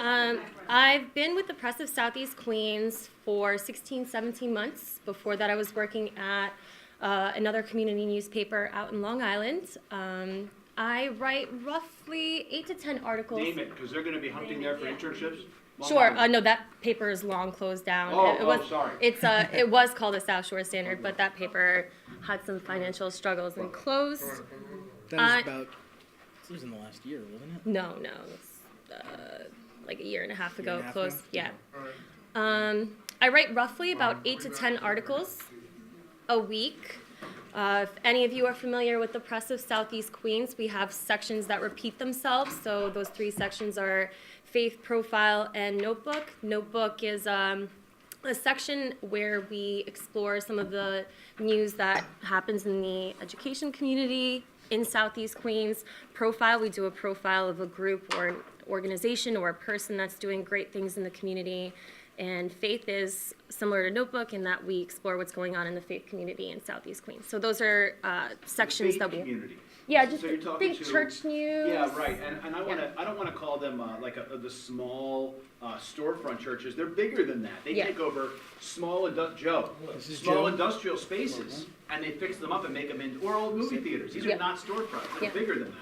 I've been with the Press of Southeast Queens for 16, 17 months. Before that, I was working at another community newspaper out in Long Island. I write roughly 8 to 10 articles. Name it, because they're going to be hunting there for internships. Sure. No, that paper is long closed down. Sorry. It was called the South Shore Standard, but that paper had some financial struggles and closed. That was in the last year, wasn't it? No, it's like a year and a half ago. It closed. Yeah. I write roughly about 8 to 10 articles a week. If any of you are familiar with the Press of Southeast Queens, we have sections that repeat themselves. So those 3 sections are Faith, Profile, and Notebook. Notebook is a section where we explore some of the news that happens in the education community in Southeast Queens. Profile, we do a profile of a group or an organization or a person that's doing great things in the community. And Faith is similar to Notebook in that we explore what's going on in the faith community in Southeast Queens. So those are sections that we... Community. Yeah, just so you're talking think church news. Yeah, right. And I don't want to call them the small storefront churches. They're bigger than that. They take over small industrial spaces, and they fix them up and make them into old movie theaters. These are not storefronts. They're bigger than that.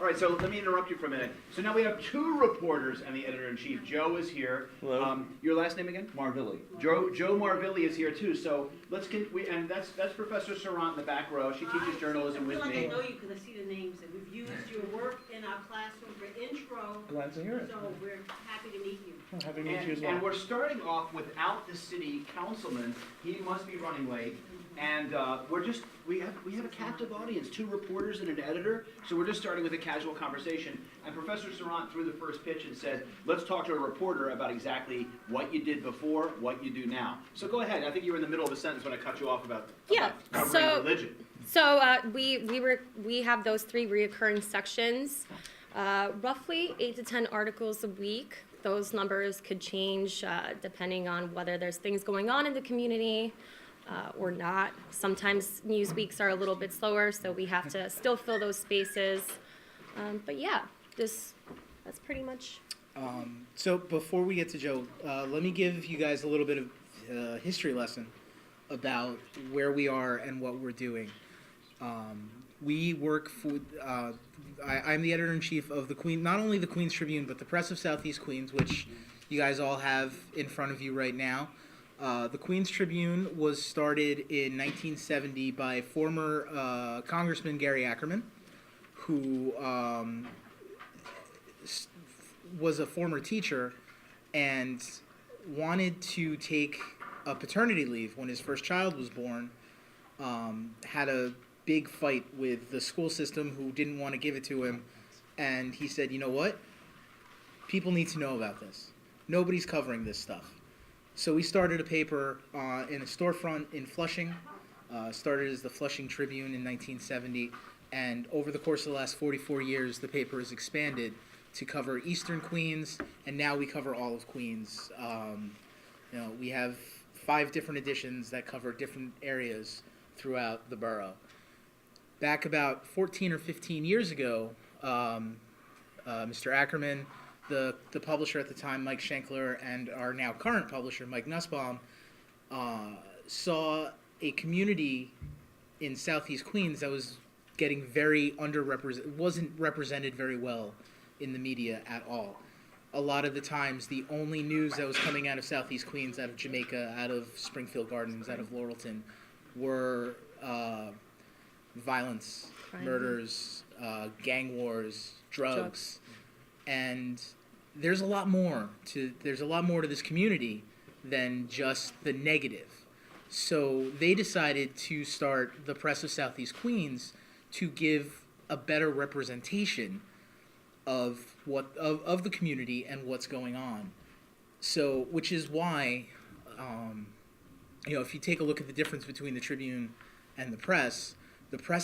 All right, so let me interrupt you for a minute. So now we have 2 reporters and the editor-in-chief. Joe is here. Hello. Your last name again? Marvilli. Joe Marvilli is here too. So and that's Professor Sarant in the back row. She teaches journalism with me. I feel like I know you because I see the names, and we've used your work in our classroom for intro. Glad to hear it. So we're happy to meet you. Happy to meet you as well. And we're starting off without the city councilman. He must be running late. And we have a captive audience, 2 reporters and an editor, so we're just starting with a casual conversation. And Professor Sarant threw the first pitch and said, let's talk to a reporter about exactly what you did before, what you do now. So go ahead. I think you were in the middle of a sentence when I cut you off about covering religion. So we have those 3 reoccurring sections, roughly 8 to 10 articles a week. Those numbers could change depending on whether there's things going on in the community, or not. Sometimes news weeks are a little bit slower, so we have to still fill those spaces. But yeah, that's pretty much. So before we get to Joe, let me give you guys a little bit of history lesson about where we are and what we're doing. We work for, I'm the editor-in-chief of the Queen, not only the Queens Tribune, but the Press of Southeast Queens, which you guys all have in front of you right now. The Queens Tribune was started in 1970 by former Congressman Gary Ackerman, who was a former teacher and wanted to take a paternity leave when his first child was born. Had a big fight with the school system who didn't want to give it to him, and he said, you know what? People need to know about this. Nobody's covering this stuff. So we started a paper in a storefront in Flushing, started as the Flushing Tribune in 1970, and over the course of the last 44 years, the paper has expanded to cover Eastern Queens, and now we cover all of Queens. We have 5 different editions that cover different areas throughout the borough. Back about 14 or 15 years ago, Mr. Ackerman, the publisher at the time, Mike Schenkler, and our now current publisher, Mike Nussbaum, saw a community in Southeast Queens that was getting very underrepresented, wasn't represented very well in the media at all. A lot of the times, the only news that was coming out of Southeast Queens, out of Jamaica, out of Springfield Gardens, out of Laurelton, were violence, crime, murders, gang wars, drugs. And there's a lot more to this community than just the negative. So they decided to start the Press of Southeast Queens to give a better representation of of the community and what's going on. So, which is why, if you take a look at the difference between the Tribune and the Press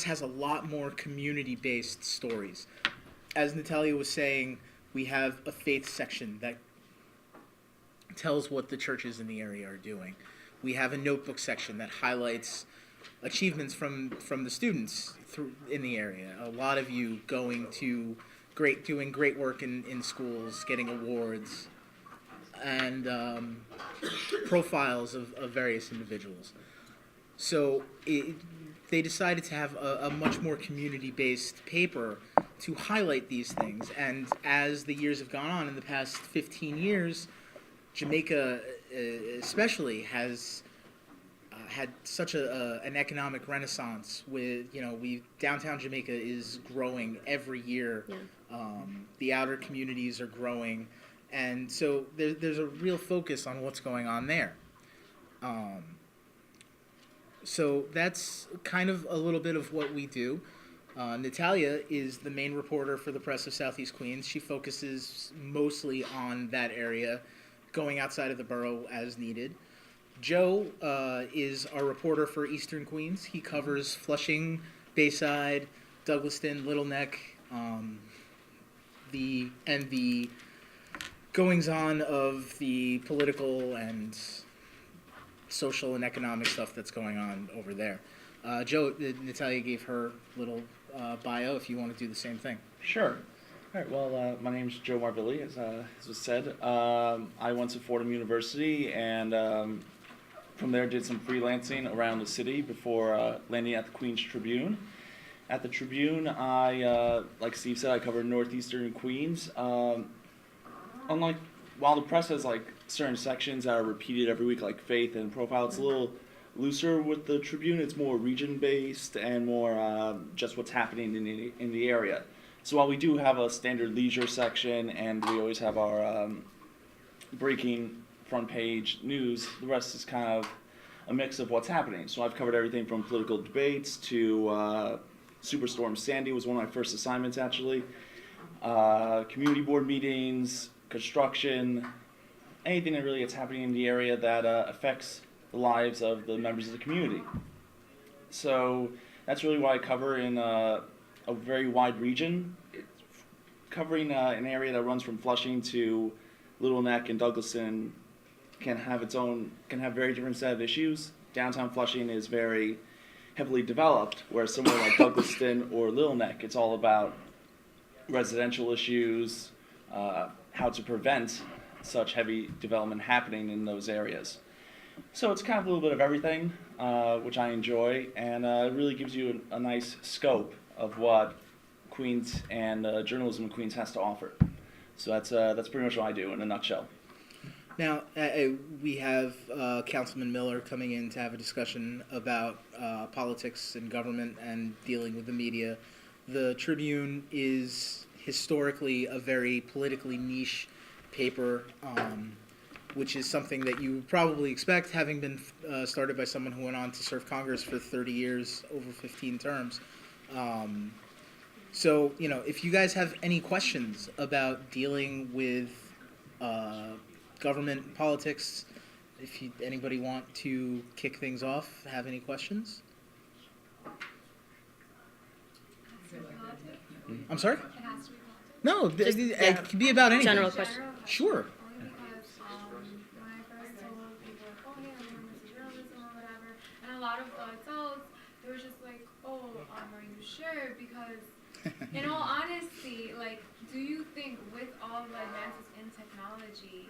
has a lot more community-based stories. As Natalia was saying, we have a faith section that tells what the churches in the area are doing. We have a notebook section that highlights achievements from the students in the area. A lot of you going to doing great work in schools, getting awards, and profiles of various individuals. So they decided to have a much more community-based paper to highlight these things. And as the years have gone on, in the past 15 years, Jamaica especially has had such an economic renaissance with, downtown Jamaica is growing every year. Yeah. The outer communities are growing. And so there's a real focus on what's going on there. So that's kind of a little bit of what we do. Natalia is the main reporter for the Press of Southeast Queens. She focuses mostly on that area, going outside of the borough as needed. Joe is our reporter for Eastern Queens. He covers Flushing, Bayside, Douglaston, Little Neck, the goings-on of the political and social and economic stuff that's going on over there. Joe, Natalia gave her little bio, if you want to do the same thing. Sure. All right, well, my name's Joe Marvilli, as was said. I went to Fordham University and from there did some freelancing around the city before landing at the Queens Tribune. At the Tribune, like Steve said, I covered northeastern Queens. While the press has certain sections that are repeated every week, like Faith and Profile, it's a little looser with the Tribune. It's more region-based and more just what's happening in the area. So while we do have a standard leisure section and we always have our breaking front page news, the rest is kind of a mix of what's happening. So I've covered everything from political debates to Superstorm Sandy was one of my first assignments, actually. Community board meetings, construction, anything that really is happening in the area that affects the lives of the members of the community. So that's really what I cover in a very wide region. It's covering an area that runs from Flushing to Little Neck and Douglaston can have very different set of issues. Downtown Flushing is very heavily developed, whereas somewhere like Douglaston or Little Neck, it's all about residential issues, how to prevent such heavy development happening in those areas. So it's kind of a little bit of everything, which I enjoy, and it really gives you a nice scope of what Queens and journalism in Queens has to offer. So that's pretty much what I do in a nutshell. Now, we have Councilman Miller coming in to have a discussion about politics and government and dealing with the media. The Tribune is historically a very politically niche paper, which is something that you probably expect, having been started by someone who went on to serve Congress for 30 years, over 15 terms. So, if you guys have any questions about dealing with government politics, if anybody want to kick things off, have any questions? I'm sorry? It has to be politics. No, it can be about anything. General question. Sure. Only because when I first told people, oh, hey, I'm going to journalism or whatever, and a lot of adults, they were just like, oh, are you sure? Because, in all honesty, do you think with all the advances in technology,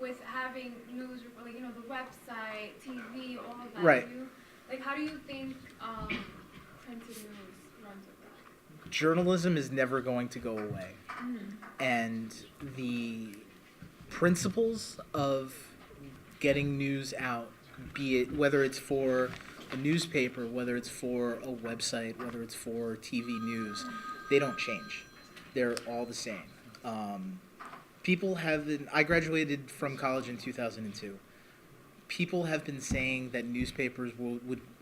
with having news, the website, TV, all of that, Right. How do you think printed news runs with that? Journalism is never going to go away. And the principles of getting news out, be it whether it's for a newspaper, whether it's for a website, whether it's for TV news, they don't change. They're all the same. I graduated from college in 2002. People have been saying that newspapers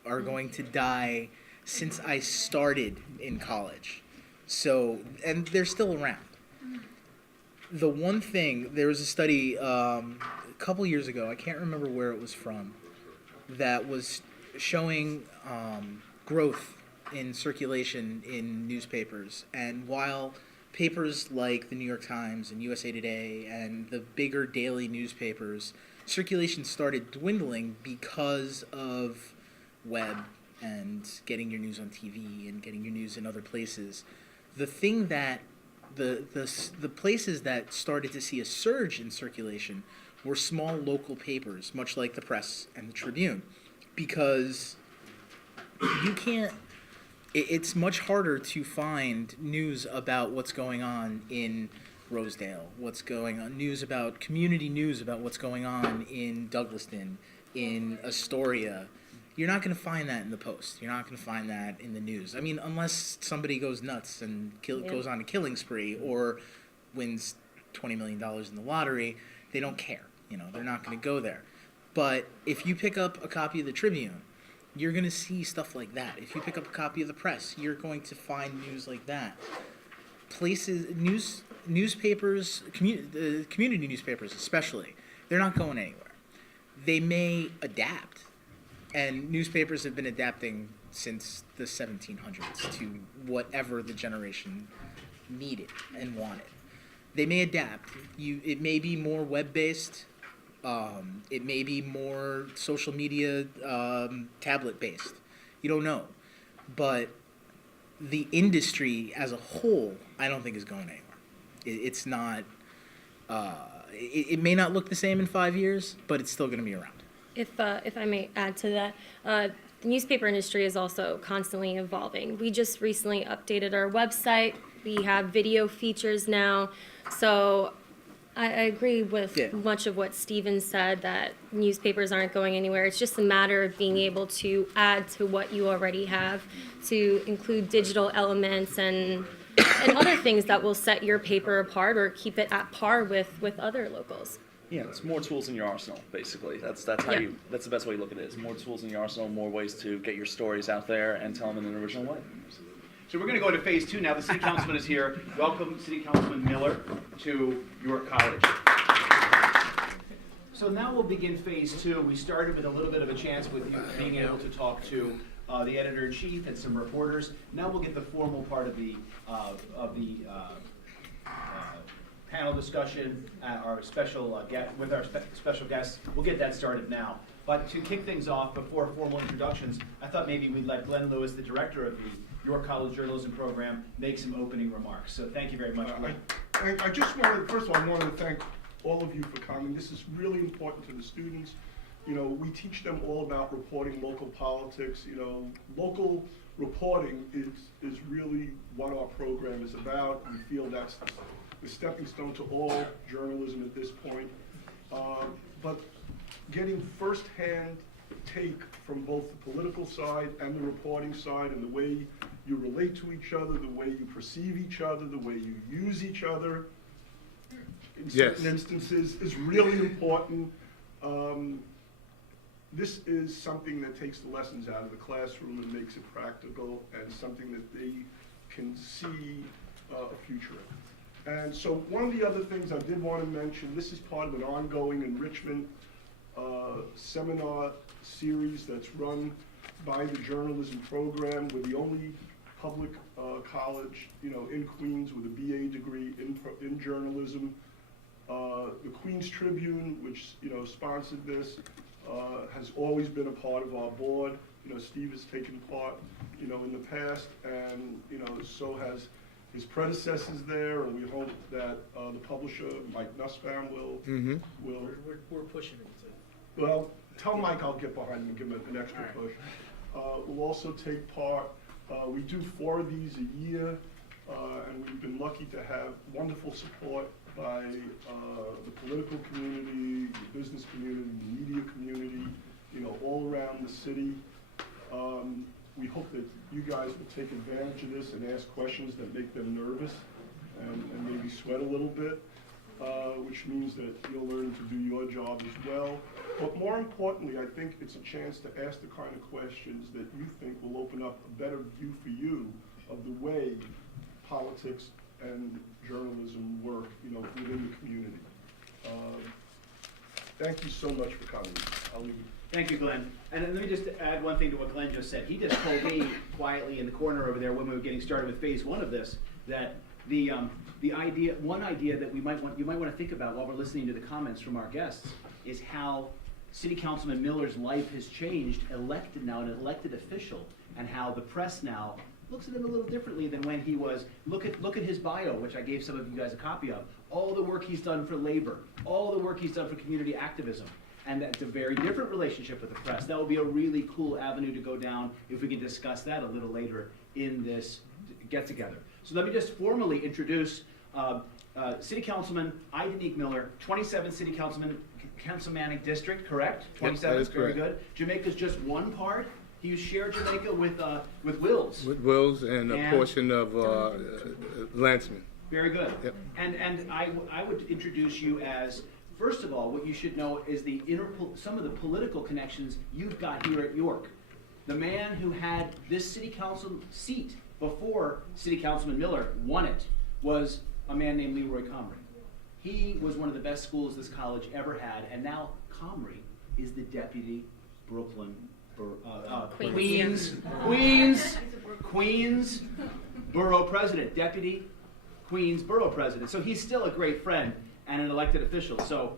are going to die since I started in college. So, and they're still around. The one thing, there was a study a couple years ago, I can't remember where it was from, that was showing growth in circulation in newspapers. And while papers like the New York Times and USA Today and the bigger daily newspapers, circulation started dwindling because of web and getting your news on TV and getting your news in other places. The thing that The places that started to see a surge in circulation were small local papers, much like the Press and the Tribune, because you can't. It's much harder to find news about what's going on in Rosedale, what's going on, community news about what's going on in Douglaston, in Astoria. You're not going to find that in the Post. You're not going to find that in the news. I mean, unless somebody goes nuts and goes on a killing spree or wins $20 million in the lottery, they don't care. They're not going to go there. But if you pick up a copy of the Tribune, you're going to see stuff like that. If you pick up a copy of the Press, you're going to find news like that. Newspapers, community newspapers especially, they're not going anywhere. They may adapt, and newspapers have been adapting since the 1700s to whatever the generation needed and wanted. They may adapt. It may be more web-based. It may be more social media, tablet-based. You don't know. But the industry as a whole, I don't think is going anywhere. It's not... it may not look the same in 5 years, but it's still going to be around. If I may add to that, the newspaper industry is also constantly evolving. We just recently updated our website. We have video features now. So I agree with much of what Steven said, that newspapers aren't going anywhere. It's just a matter of being able to add to what you already have, to include digital elements and other things that will set your paper apart or keep it at par with other locals. Yeah, it's more tools in your arsenal, basically. That's how that's the best way to look at it. It's more tools in your arsenal, more ways to get your stories out there and tell them in an original way. So we're going to go into phase 2 now. The city councilman is here. Welcome, City Councilman Miller, to York College. So now we'll begin phase 2. We started with a little bit of a chance with you being able to talk to the editor-in-chief and some reporters. Now we'll get the formal part of the panel discussion, our special with our special guests. We'll get that started now. But to kick things off, before formal introductions, I thought maybe we'd let Glenn Lewis, the director of the York College Journalism Program, make some opening remarks. So thank you very much, Glenn. I just wanted, first of all, I wanted to thank all of you for coming. This is really important to the students. We teach them all about reporting local politics. Local reporting is really what our program is about. We feel that's the stepping stone to all journalism at this point. But getting firsthand take from both the political side and the reporting side, and the way you relate to each other, the way you perceive each other, the way you use each other in certain instances is really important. This is something that takes the lessons out of the classroom and makes it practical, and something that they can see a future in. And so one of the other things I did want to mention, this is part of an ongoing enrichment seminar series that's run by the journalism program. We're the only public college, in Queens with a BA degree in journalism. The Queens Tribune, which sponsored this, has always been a part of our board. Steve has taken part, in the past, and so has his predecessors there, and we hope that the publisher, Mike Nussbaum, will. We're pushing it. Well, tell Mike I'll get behind him and give him an extra push. We'll also take part. We do 4 of these a year, and we've been lucky to have wonderful support by the political community, the business community, the media community, all around the city. We hope that you guys will take advantage of this and ask questions that make them nervous and maybe sweat a little bit, which means that you'll learn to do your job as well. But more importantly, I think it's a chance to ask the kind of questions that you think will open up a better view for you of the way politics and journalism work, within the community. Thank you so much for coming. I'll leave you. Thank you, Glenn. And let me just add one thing to what Glenn just said. He just told me quietly in the corner over there when we were getting started with phase 1 of this, that one idea that you might want to think about while we're listening to the comments from our guests is how City Councilman Miller's life has changed, elected now, an elected official, and how the press now looks at him a little differently than when he was, look at his bio, which I gave some of you guys a copy of, all the work he's done for labor, all the work he's done for community activism. And that's a very different relationship with the press. That will be a really cool avenue to go down if we can discuss that a little later in this get-together. So let me just formally introduce City Councilman I, Daneek Miller, 27th City Councilmanic District, correct? 27, that is very correct. good. Jamaica's just one part. You share Jamaica with Wills. With Wills and a And- portion of Lanceman. Very good. Yep. And I would introduce you as, first of all, what you should know is some of the political connections you've got here at York. The man who had this city council seat before City Councilman Miller won it was a man named Leroy Comrie. He was one of the best schools this college ever had, and now Comrie is the deputy Brooklyn, Queens borough president, deputy Queens borough president. So he's still a great friend and an elected official. So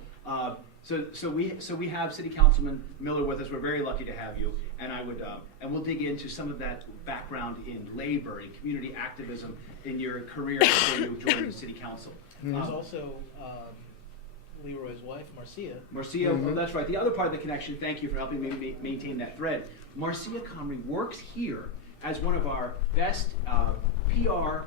we have City Councilman Miller with us. We're very lucky to have you, and and we'll dig into some of that background in labor and community activism in your career before you joined the City Council. There's also Leroy's wife, Marcia. Marcia, oh, that's right. The other part of the connection, thank you for helping me maintain that thread. Marcia Comrie works here as one of our best PR,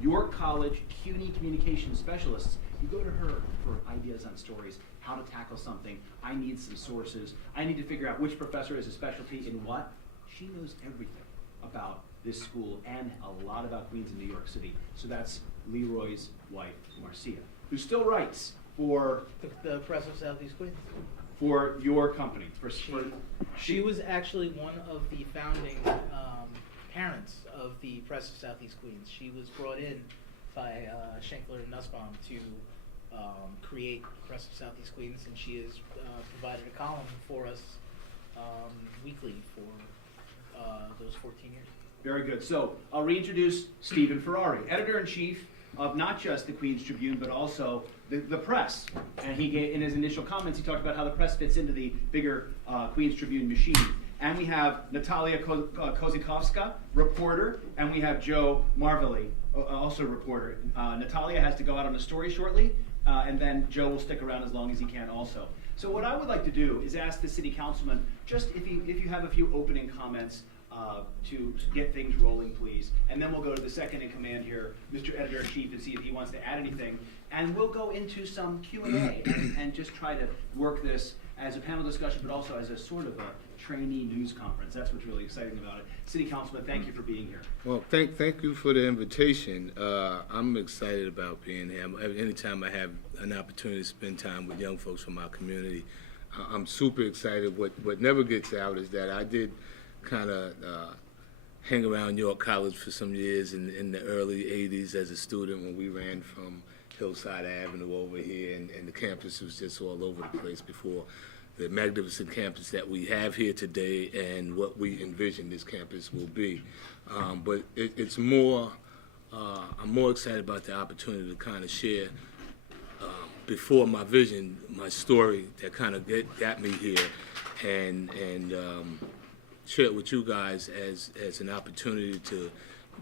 York College, CUNY communication specialists. You go to her for ideas on stories, how to tackle something. I need some sources. I need to figure out which professor is a specialty in what. She knows everything about this school and a lot about Queens and New York City. So that's Leroy's wife, Marcia, who still writes for The press of Southeast Queens. for your company. She was actually one of the founding parents of the Press of Southeast Queens. She was brought in by Schenkler and Nussbaum to create Press of Southeast Queens, and she has provided a column for us weekly for those 14 years. Very good. So I'll reintroduce Stephen Ferrari, editor-in-chief of not just the Queens Tribune, but also the press. And he gave, in his initial comments, he talked about how the press fits into the bigger Queens Tribune machine. And we have Natalia Kozikowska, reporter, and we have Joe Marvelli, also reporter. Natalia has to go out on a story shortly, and then Joe will stick around as long as he can also. So what I would like to do is ask the city councilman, just if you have a few opening comments to get things rolling, please. And then we'll go to the second in command here, Mr. Editor-in-Chief, and see if he wants to add anything. And we'll go into some Q&A and just try to work this as a panel discussion, but also as a sort of a trainee news conference. That's what's really exciting about it. City Councilman, thank you for being here. Well, thank you for the invitation. I'm excited about being here. Anytime I have an opportunity to spend time with young folks from our community, I'm super excited. What never gets out is that I did kind of hang around York College for some years in the early 80s as a student when we ran from Hillside Avenue over here, and the campus was just all over the place before the magnificent campus that we have here today and what we envision this campus will be. But it's more, I'm more excited about the opportunity to kind of share before my vision, my story that kind of got me here, and share it with you guys as an opportunity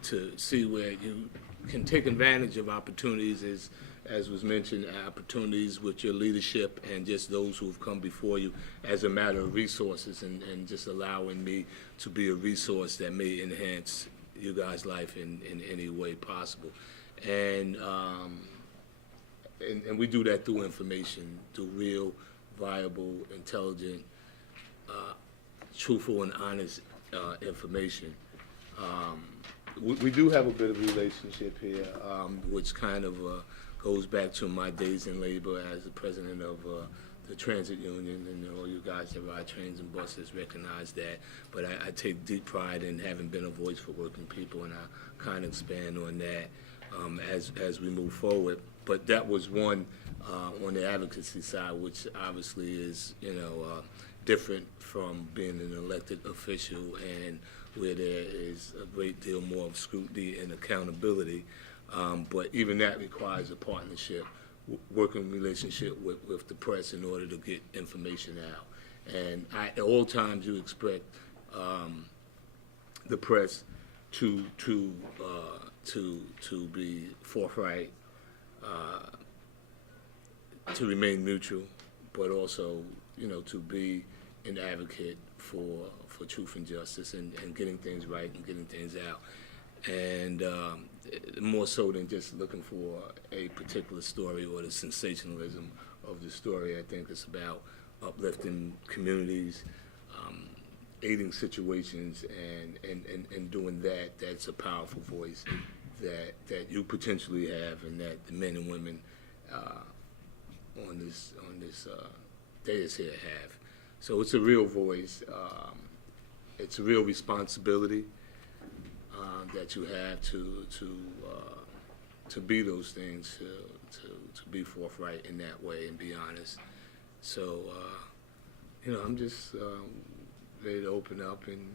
to see where you can take advantage of opportunities, as was mentioned, opportunities with your leadership and just those who have come before you as a matter of resources, and just allowing me to be a resource that may enhance you guys' life in any way possible. And we do that through information, through real, viable, intelligent, truthful and honest information. We do have a bit of relationship here, which kind of goes back to my days in labor as the president of the transit union, and all you guys that ride trains and buses recognize that. But I take deep pride in having been a voice for working people, and I kind of expand on that as we move forward. But that was one on the advocacy side, which obviously is, different from being an elected official, and where there is a great deal more of scrutiny and accountability. But even that requires a partnership, working relationship with the press in order to get information out. And at all times you expect the press to be forthright, to remain neutral, but also, to be an advocate for truth and justice and getting things right and getting things out. And more so than just looking for a particular story or the sensationalism of the story, I think it's about uplifting communities, aiding situations, and doing that. That's a powerful voice that you potentially have, and that the men and women on this dais here have. So it's a real voice. It's a real responsibility that you have to be those things, to be forthright in that way and be honest. So I'm just ready to open up and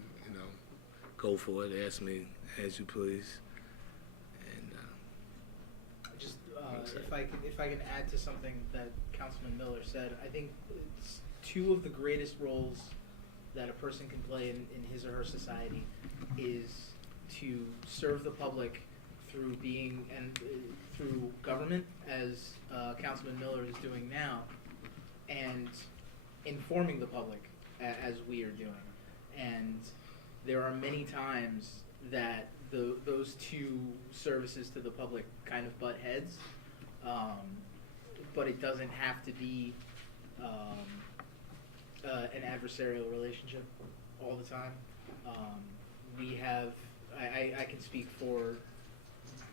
go for it. Ask me as you please. And Just if I can add to something that Councilman Miller said, I think it's two of the greatest roles that a person can play in his or her society is to serve the public through being and through government, as Councilman Miller is doing now, and informing the public as we are doing. And there are many times that those two services to the public kind of butt heads, but it doesn't have to be an adversarial relationship all the time. We have, I can speak for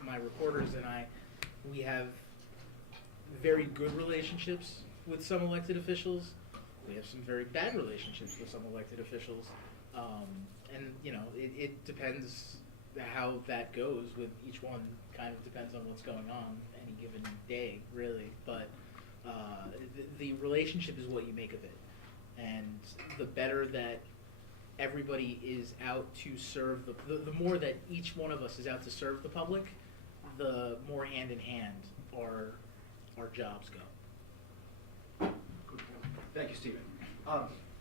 my reporters and we have very good relationships with some elected officials. We have some very bad relationships with some elected officials. And it depends how that goes with each one. Kind of depends on what's going on any given day, really. But the relationship is what you make of it. And the better that everybody is out to serve the more that each one of us is out to serve the public, the more hand in hand our jobs go. Thank you, Stephen.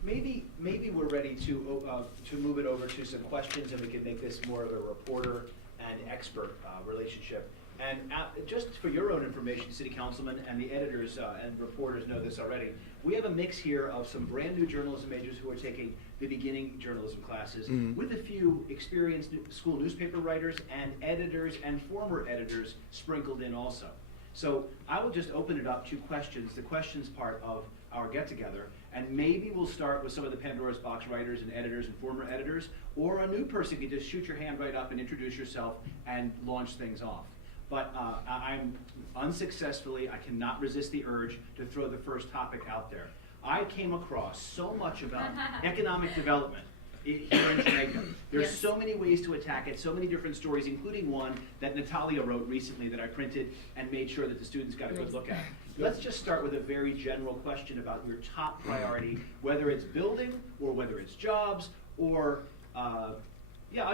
Maybe we're ready to move it over to some questions, and we can make this more of a reporter and expert relationship. And just for your own information, City Councilman and the editors and reporters know this already, we have a mix here of some brand new journalism majors who are taking the beginning journalism classes, with a few experienced school newspaper writers and editors and former editors sprinkled in also. So I will just open it up to questions, the questions part of our get-together, and maybe we'll start with some of the Pandora's Box writers and editors and former editors, or a new person can just shoot your hand right up and introduce yourself and launch things off. But I'm unsuccessfully, I cannot resist the urge to throw the first topic out there. I came across so much about economic development here in Jamaica. There's so many ways to attack it, so many different stories, including one that Natalia wrote recently that I printed and made sure that the students got a good look at. Let's just start with a very general question about your top priority, whether it's building or whether it's jobs or I'll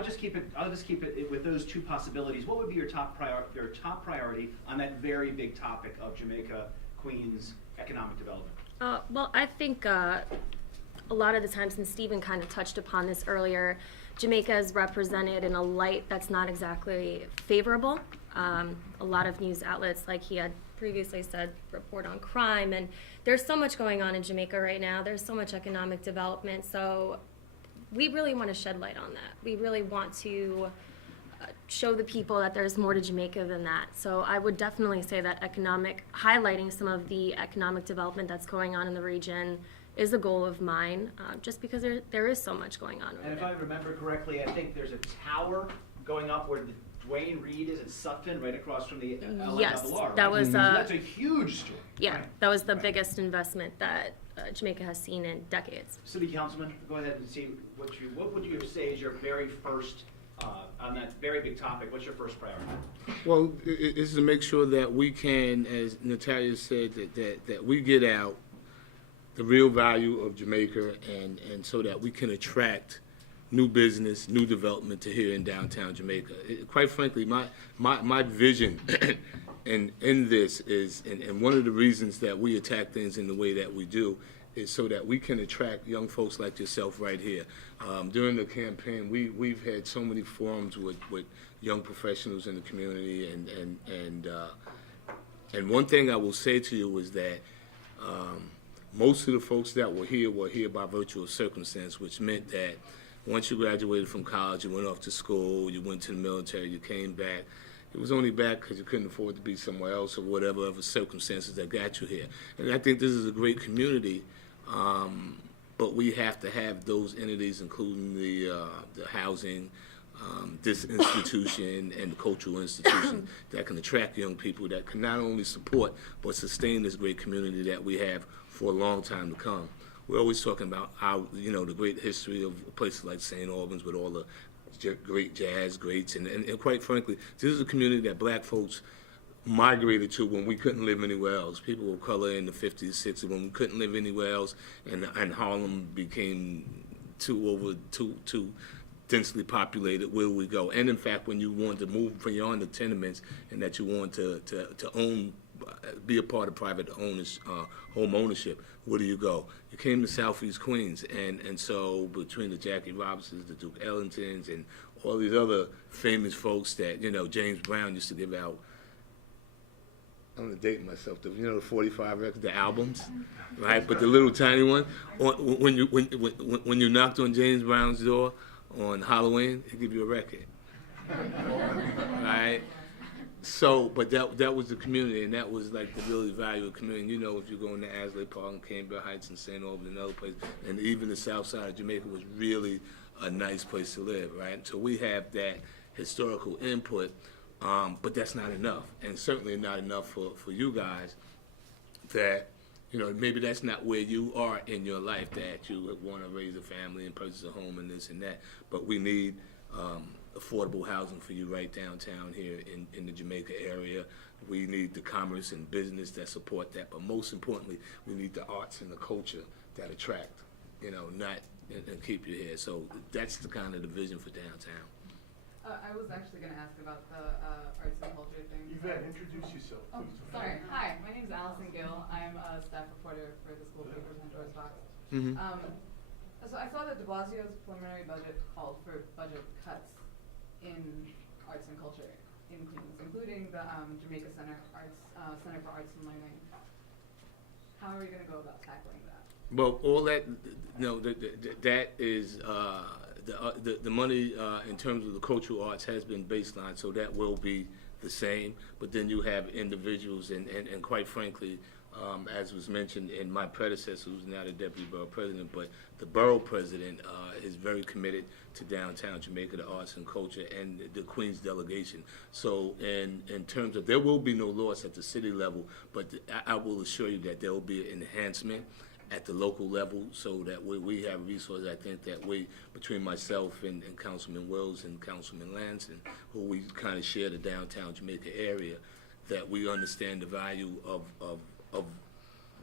just keep it with those two possibilities. What would be your top priority on that very big topic of Jamaica, Queens, economic development? Well, I think a lot of the times, and Stephen kind of touched upon this earlier, Jamaica is represented in a light that's not exactly favorable. A lot of news outlets, like he had previously said, report on crime, and there's so much going on in Jamaica right now. There's so much economic development, so we really want to shed light on that. We really want to show the people that there's more to Jamaica than that. So I would definitely say that highlighting some of the economic development that's going on in the region is a goal of mine, just because there is so much going on. And if I remember correctly, I think there's a tower going up where the Dwayne Reed is at Sutphin, right across from the LA Yes, Right? that was So that's a huge story. yeah, right? that was the biggest investment that Jamaica has seen in decades. City Councilman, go ahead and see what would you say is your very first on that very big topic. What's your first priority? Well, it's to make sure that we can, as Natalia said, that we get out the real value of Jamaica, and so that we can attract new business, new development to here in downtown Jamaica. Quite frankly, my vision in this is, and one of the reasons that we attack things in the way that we do, is so that we can attract young folks like yourself right here. During the campaign, we've had so many forums with young professionals in the community, and one thing I will say to you is that most of the folks that were here by virtue of circumstance, which meant that once you graduated from college, you went off to school, you went to the military, you came back. It was only back because you couldn't afford to be somewhere else or whatever other circumstances that got you here. And I think this is a great community, but we have to have those entities, including the housing, this institution, and the cultural institution that can attract young people that can not only support but sustain this great community that we have for a long time to come. We're always talking about the great history of places like St. Albans with all the great jazz greats, and quite frankly, this is a community that black folks migrated to when we couldn't live anywhere else. People of color in the 50s, 60s, when we couldn't live anywhere else, and Harlem became too densely populated. Where do we go? And in fact, when you wanted to move beyond the tenements and that you want to own, be a part of private home ownership, where do you go? You came to Southeast Queens, and so between the Jackie Robinsons, the Duke Ellingtons, and all these other famous folks that James Brown used to give out. I'm gonna date myself. The 45 records, the albums, right? But the little tiny one. When you knocked on James Brown's door on Halloween, he'd give you a record, right? So, but that was the community, and that was like the really valuable community. If you go into Asley Park and Cambridge Heights and St. Albans and other places, and even the south side of Jamaica was really a nice place to live, right? So we have that historical input, but that's not enough, and certainly not enough for you guys that, maybe that's not where you are in your life, that you would want to raise a family and purchase a home and this and that, but we need affordable housing for you right downtown here in the Jamaica area. We need the commerce and business that support that, but most importantly, we need the arts and the culture that attract, not and keep you here. So that's the kind of the vision for downtown. I was actually going to ask about the arts and culture thing. Yvette, introduce yourself, Oh, please. sorry. Hi, my name is Allison Gill. I'm a staff reporter for the school paper Pandora's Box. Mm-hmm. So I saw that de Blasio's preliminary budget called for budget cuts in arts and culture in Queens, including the Jamaica Center for Arts and Learning. How are we going to go about tackling that? Well, all that, that is the money in terms of the cultural arts has been baseline, so that will be the same. But then you have individuals, and quite frankly, as was mentioned in my predecessor, who's now the deputy borough president, but the borough president is very committed to downtown Jamaica, the arts and culture, and the Queens delegation. So in terms of, there will be no loss at the city level, but I will assure you that there will be an enhancement at the local level, so that we have resources. I think that between myself and Councilman Wills and Councilman Lanson, who we kind of share the downtown Jamaica area, that we understand the value of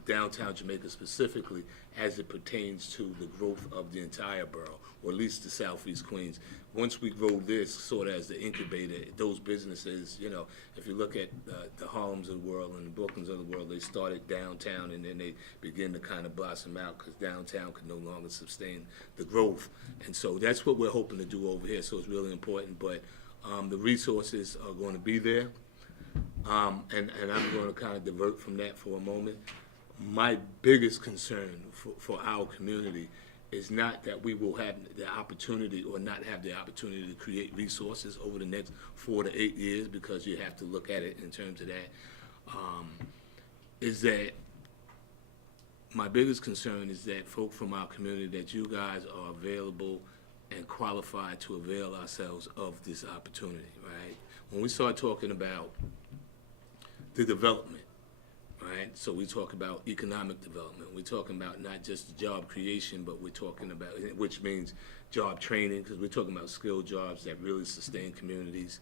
downtown Jamaica specifically as it pertains to the growth of the entire borough, or at least the Southeast Queens. Once we grow this sort of as the incubator, those businesses, if you look at the Harlems of the world and the Brooklyns of the world, they started downtown and then they begin to kind of blossom out because downtown could no longer sustain the growth. And so that's what we're hoping to do over here, so it's really important. But the resources are going to be there. And I'm going to kind of divert from that for a moment. My biggest concern for our community is not that we will have the opportunity or not have the opportunity to create resources over the next 4 to 8 years, because you have to look at it in terms of that, is that my biggest concern is that folk from our community, that you guys are available and qualified to avail ourselves of this opportunity, right? When we start talking about the development, right? So we talk about economic development. We're talking about not just job creation, but we're talking about, which means job training, because we're talking about skilled jobs that really sustain communities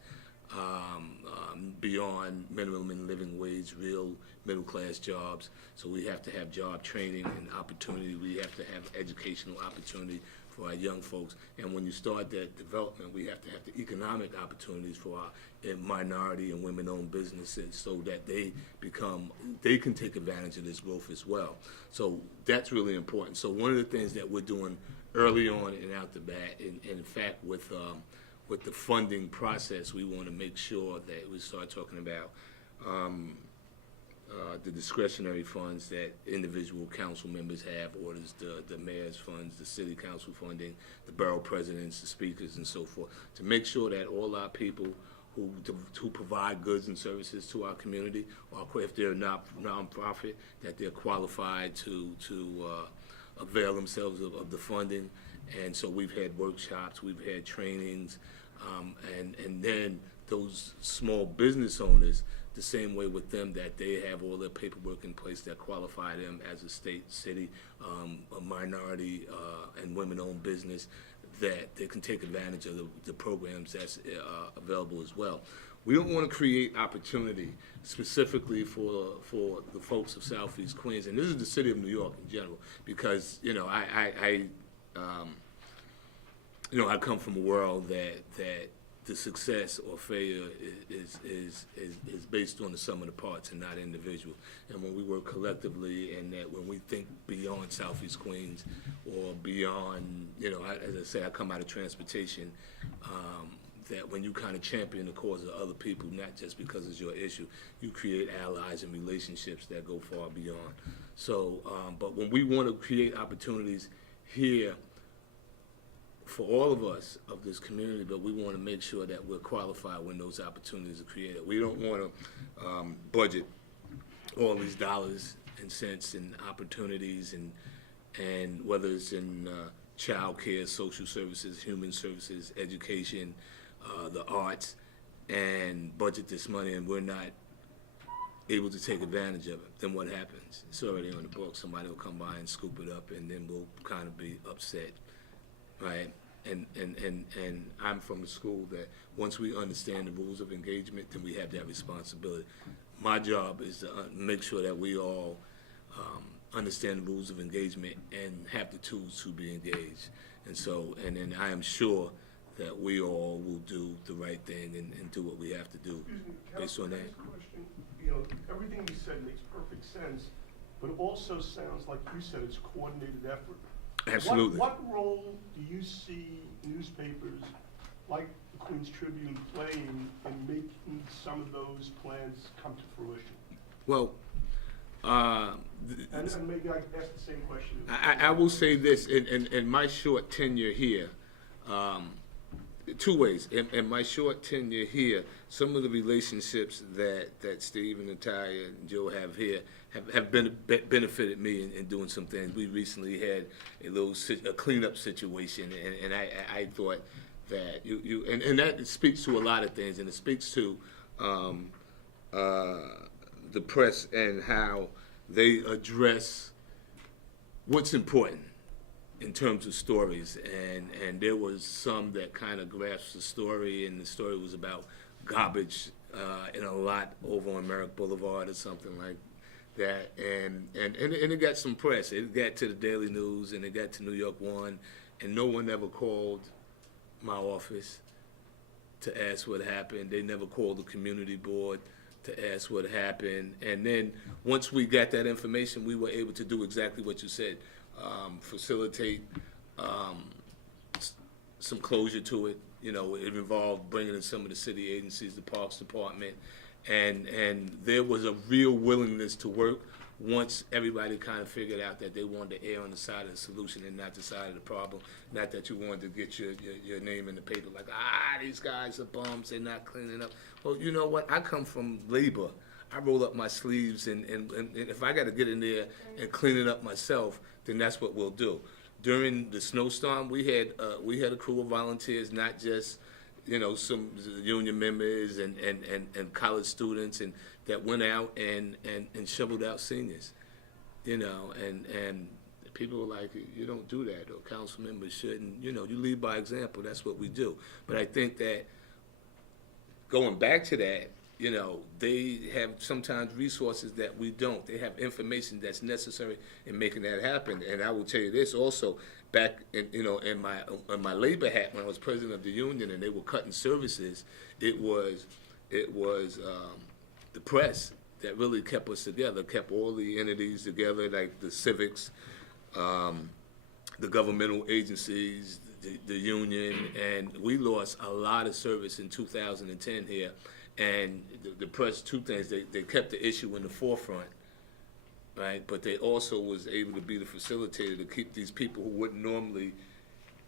beyond minimum and living wage, real middle-class jobs. So we have to have job training and opportunity. We have to have educational opportunity young folks. And when you start that development, we have to have the economic opportunities for our minority and women-owned businesses so that they can take advantage of this growth as well. So that's really important. So one of the things that we're doing early on and out the bat, and in fact with the funding process, we want to make sure that we start talking about the discretionary funds that individual council members have, or the mayor's funds, the city council funding, the borough presidents, the speakers, and so forth, to make sure that all our people who provide goods and services to our community, or if they're not nonprofit, that they're qualified to avail themselves of the funding. And so we've had workshops, we've had trainings, and then those small business owners, the same way with them, that they have all their paperwork in place that qualify them as a state, city, a minority, and women-owned business, that they can take advantage of the programs that's available as well. We don't want to create opportunity specifically for the folks of Southeast Queens, and this is the city of New York in general, because I come from a world that the success or failure is based on the sum of the parts and not individual. And when we work collectively, and that when we think beyond Southeast Queens or beyond, as I say, I come out of transportation, that when you kind of champion the cause of other people, not just because it's your issue, you create allies and relationships that go far beyond. So, but when we want to create opportunities here for all of us of this community, but we want to make sure that we're qualified when those opportunities are created. We don't want to budget all these dollars and cents and opportunities, and whether it's in child care, social services, human services, education, the arts, and budget this money, and we're not able to take advantage of it. Then what happens? It's already on the book. Somebody will come by and scoop it up, and then we'll kind of be upset, right? And I'm from a school that once we understand the rules of engagement, then we have that responsibility. My job is to make sure that we all understand the rules of engagement and have the tools to be engaged. And so, and then I am sure that we all will do the right thing and do what we have to do based on that. Question, everything you said makes perfect sense, but it also sounds like you said it's a coordinated effort. Absolutely. What role do you see newspapers like the Queens Tribune playing in making some of those plans come to fruition? Well, and maybe I can ask the same question. I will say this, in my short tenure here, two ways. In my short tenure here, some of the relationships that Steve and Natalia and Joe have here have benefited me in doing some things. We recently had a cleanup situation, and I thought that and that speaks to a lot of things, and it speaks to the press and how they address what's important in terms of stories, and there was some that kind of grasped the story, and the story was about garbage in a lot over on Merrick Boulevard or something like that, and it got some press. It got to the Daily News, and it got to New York One, and no one ever called my office to ask what happened. They never called the community board to ask what happened, and then once we got that information, we were able to do exactly what you said. Facilitate some closure to it. It involved bringing in some of the city agencies, the Parks Department, and there was a real willingness to work once everybody kind of figured out that they wanted to err on the side of the solution and not the side of the problem. Not that you wanted to get your name in the paper like, these guys are bums, they're not cleaning up. Well, you know what? I come from labor. I roll up my sleeves, and if I got to get in there and clean it up myself, then that's what we'll do. During the snowstorm, we had a crew of volunteers, not just some union members and college students, and that went out and shoveled out seniors, and people were like, you don't do that, or council members shouldn't. You lead by example. That's what we do. But I think that going back to that, You know, they have sometimes resources that we don't. They have information that's necessary in making that happen. And I will tell you this also, back in, in my labor hat when I was president of the union and they were cutting services, it was the press that really kept us together, kept all the entities together, like the civics, the governmental agencies, the union, and we lost a lot of service in 2010 here. And the press, two things, they kept the issue in the forefront, right? But they also was able to be the facilitator to keep these people who wouldn't normally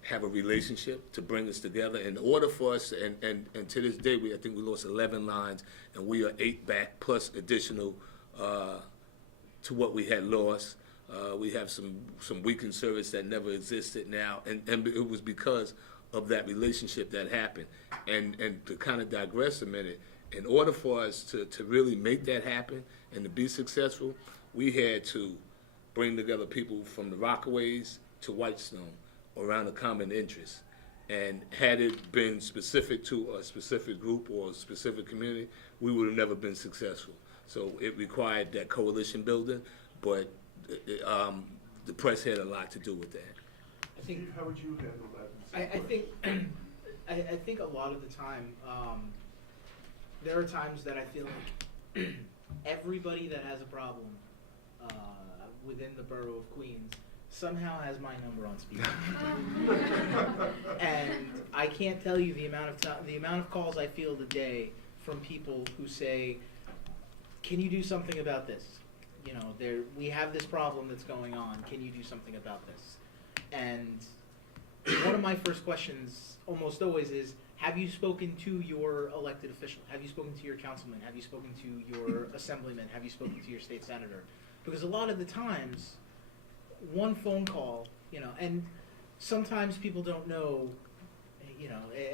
have a relationship, to bring us together. In order for us, and to this day, I think we lost 11 lines, and we are 8 back, plus additional to what we had lost. We have some weakened service that never existed now, and it was because of that relationship that happened. And to kind of digress a minute, in order for us to really make that happen and to be successful, we had to bring together people from the Rockaways to Whitestone around a common interest. And had it been specific to a specific group or a specific community, we would have never been successful. So it required that coalition building, but the press had a lot to do with that. I think. How would you handle that? I think a lot of the time, there are times that I feel like everybody that has a problem within the borough of Queens somehow has my number on speed. And I can't tell you the amount of calls I field a day from people who say, "Can you do something about this? You know, we have this problem that's going on. Can you do something about this?" And one of my first questions almost always is, have you spoken to your elected official? Have you spoken to your councilman? Have you spoken to your assemblyman? Have you spoken to your state senator? Because a lot of the times, one phone call, and sometimes people don't know,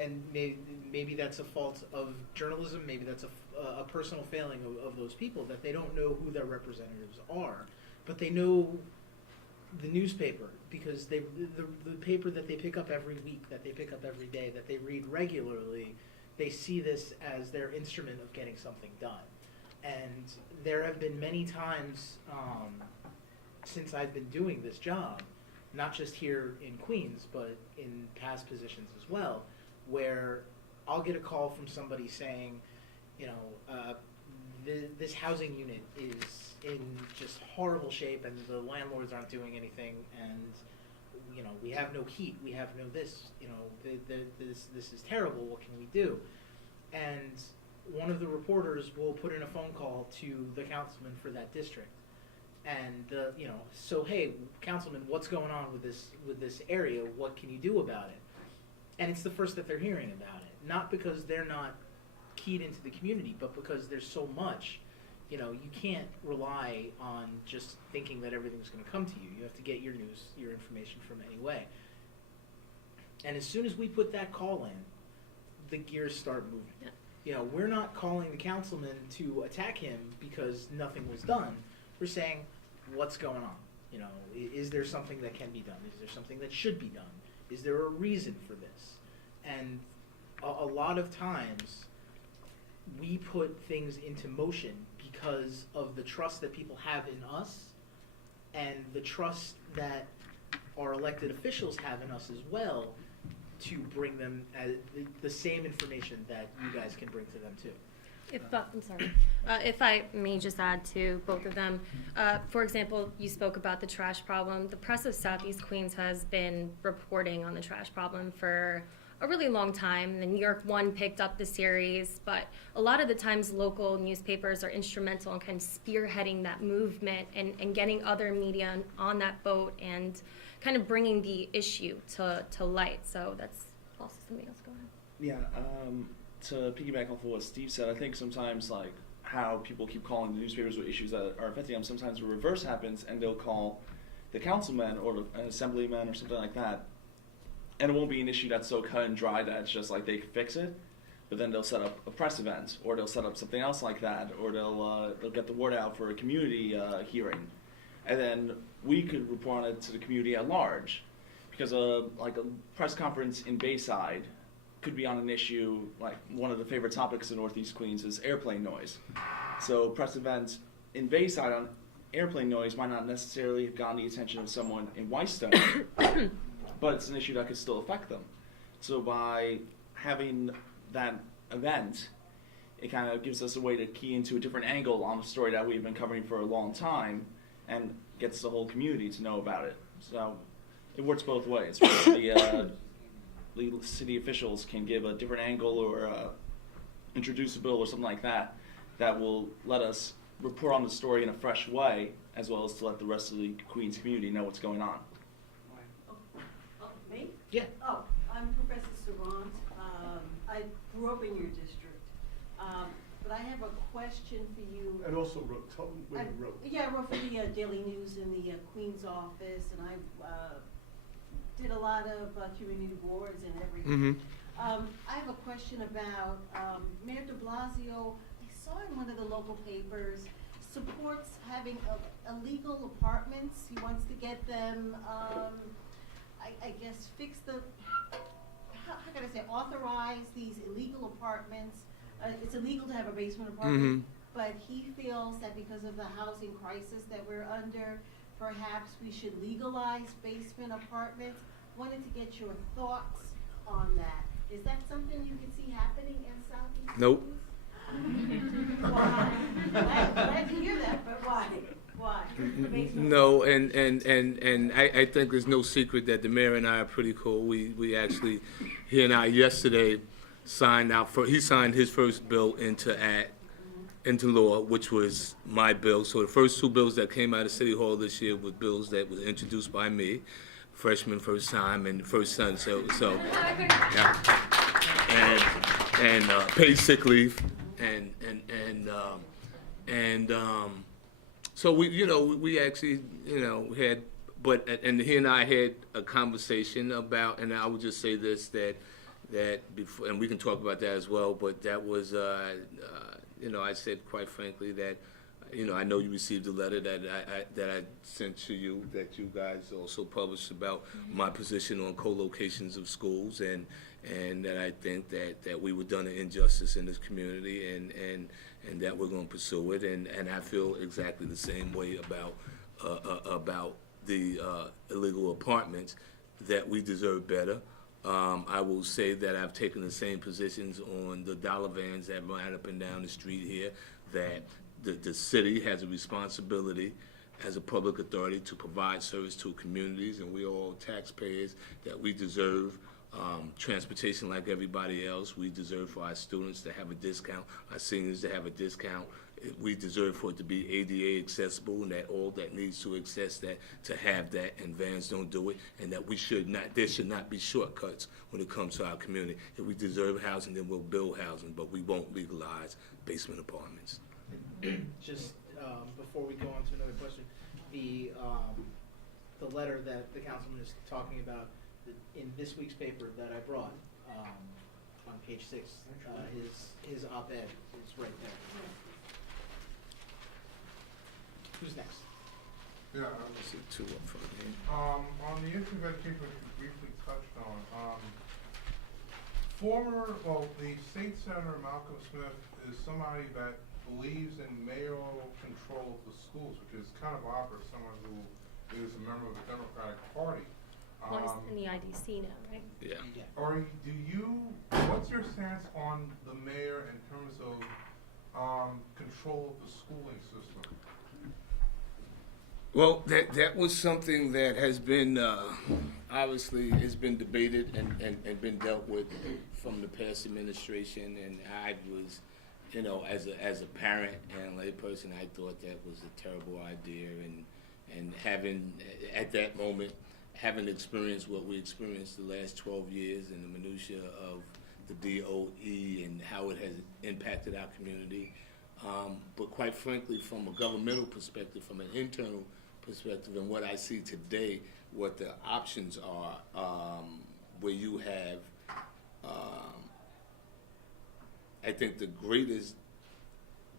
and maybe that's a fault of journalism, maybe that's a personal failing of those people, that they don't know who their representatives are, but they know the newspaper, because the paper that they pick up every week, that they pick up every day, that they read regularly, they see this as their instrument of getting something done. And there have been many times since I've been doing this job, not just here in Queens, but in past positions as well, where I'll get a call from somebody saying, this housing unit is in just horrible shape and the landlords aren't doing anything, and we have no heat, we have no this, this is terrible, what can we do? And one of the reporters will put in a phone call to the councilman for that district, and so, hey, councilman, what's going on with this area? What can you do about it? And it's the first that they're hearing about it, not because they're not keyed into the community, but because there's so much. You can't rely on just thinking that everything's going to come to you. You have to get your news, your information from anyway. And as soon as we put that call in, the gears start moving. Yeah. We're not calling the councilman to attack him because nothing was done. We're saying, what's going on? Is there something that can be done? Is there something that should be done? Is there a reason for this? And a lot of times, we put things into motion because of the trust that people have in us and the trust that our elected officials have in us as well, to bring them the same information that you guys can bring to them too. I'm sorry. If I may just add to both of them. For example, you spoke about the trash problem. The press of Southeast Queens has been reporting on the trash problem for a really long time. The New York One picked up the series, but a lot of the times local newspapers are instrumental in kind of spearheading that movement and getting other media on that boat and kind of bringing the issue to light. So that's also something else going on. Yeah, to piggyback off of what Steve said, I think sometimes like how people keep calling the newspapers with issues that are affecting them, sometimes the reverse happens and they'll call the councilman or an assemblyman or something like that, and it won't be an issue that's so cut and dry that it's just like they can fix it, but then they'll set up a press event or they'll set up something else like that, or they'll get the word out for a community hearing, and then we could report on it to the community at large, because like a press conference in Bayside could be on an issue, like one of the favorite topics in Northeast Queens is airplane noise. So press events in Bayside on airplane noise might not necessarily have gotten the attention of someone in Whitestone, but it's an issue that could still affect them. So by having that event, it kind of gives us a way to key into a different angle on a story that we've been covering for a long time and gets the whole community to know about it. So it works both ways. The city officials can give a different angle or introduce a bill or something like that that will let us report on the story in a fresh way, as well as to let the rest of the Queens community know what's going on. Oh, me? Yeah. Oh, I'm Professor Sarant. I grew up in your district. But I have a question for you. And also wrote, tell them where you wrote. Yeah, I wrote for the Daily News in the Queen's office, and I did a lot of community boards and everything. I have a question about Mayor de Blasio. I saw in one of the local papers supports having illegal apartments. He wants to get them, I guess, fix the, how can I say, authorize these illegal apartments. It's illegal to have a basement apartment, but he feels that because of the housing crisis that we're under, perhaps we should legalize basement apartments. Wanted to get your thoughts on that. Is that something you can see happening in Southeast? Nope. Why? Glad to hear that, but why? Why? No, and I think there's no secret that the mayor and I are pretty cool. We actually, he and I yesterday signed he signed his first bill into law, which was my bill. So the first two bills that came out of City Hall this year were bills that were introduced by me, freshman first time and first son. So yeah, and paid sick leave so we actually had, and he and I had a conversation about, and I would just say this, that before, and we can talk about that as well, but that was I said quite frankly that I know you received a letter that I sent to you, that you guys also published about my position on co-locations of schools, and that I think that we were done an injustice in this community, and that we're going to pursue it, and I feel exactly the same way about the illegal apartments, that we deserve better. I will say that I've taken the same positions on the dollar vans that ride up and down the street here, that the city has a responsibility as a public authority to provide service to communities, and we're all taxpayers, that we deserve transportation like everybody else. We deserve for our students to have a discount, our seniors to have a discount. We deserve for it to be ADA accessible, and that all that needs to access that, to have that, and vans don't do it, and that there should not be shortcuts when it comes to our community. If we deserve housing, then we'll build housing, but we won't legalize basement apartments. Just before we go on to another question, the letter that the councilman is talking about in this week's paper that I brought on page 6, his op-ed is right there. Who's next? Yeah, I see two up front here. on the issue of education, which you briefly touched on, the state senator Malcolm Smith is somebody that believes in mayoral control of the schools, which is kind of odd for someone who is a member of the Democratic Party. Well, he's in the IDC now, right? Yeah. What's your stance on the mayor in terms of control of the schooling system? Well, that was something that has been obviously has been debated and been dealt with from the past administration, and I was, as a parent and a layperson, I thought that was a terrible idea, and having at that moment having experienced what we experienced the last 12 years and the minutia of the DOE and how it has impacted our community. But quite frankly, from a governmental perspective, from an internal perspective, and what I see today, what the options are, where you have, I think, the greatest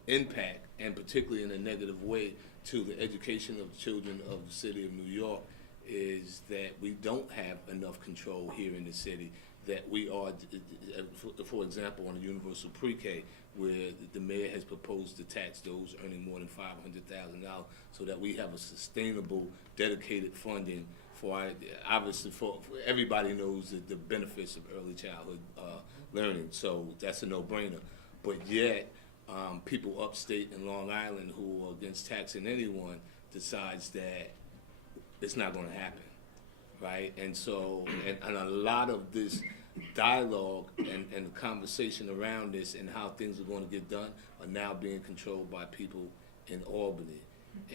impact, and particularly in a negative way, to the education of the children of the city of New York, is that we don't have enough control here in the city. that we are, for example, on a universal pre-K, where the mayor has proposed to tax those earning more than $500,000, so that we have a sustainable, dedicated funding for our, obviously for everybody knows the benefits of early childhood learning, so that's a no-brainer. But yet, people upstate in Long Island who are against taxing anyone decides that it's not going to happen, right? And so, and a lot of this dialogue and the conversation around this and how things are going to get done are now being controlled by people in Albany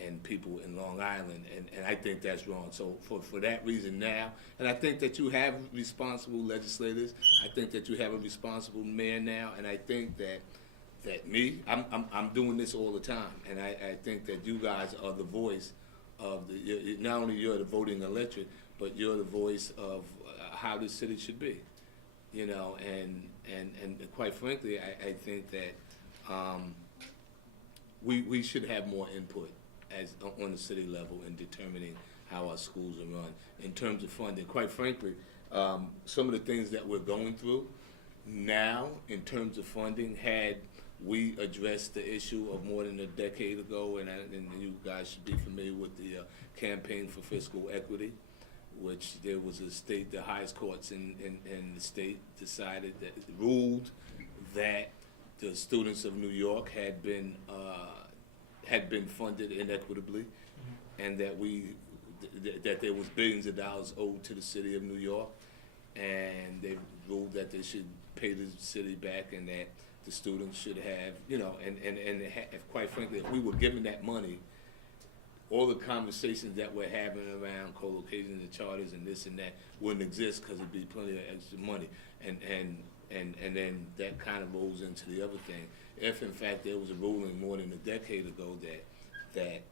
and people in Long Island, and I think that's wrong. So for that reason now, and I think that you have responsible legislators, I think that you have a responsible mayor now, and I think that I'm doing this all the time, and I think that you guys are the voice of the, not only you're the voting electorate, but you're the voice of how the city should be, you know, and quite frankly, I think that we should have more input as on the city level in determining how our schools are run in terms of funding. Quite frankly, some of the things that we're going through now in terms of funding, had we addressed the issue of more than a decade ago, and you guys should be familiar with the campaign for fiscal equity, which there was a state, the highest courts in the state decided that, ruled that the students of New York had been funded inequitably, and that that there was billions of dollars owed to the city of New York, and they ruled that they should pay the city back, and that the students should have, you know, and if, quite frankly, if we were given that money, all the conversations that we're having around co-location and charters and this and that wouldn't exist, because there'd be plenty of extra money, and then that kind of rolls into the other thing. If in fact there was a ruling more than a decade ago that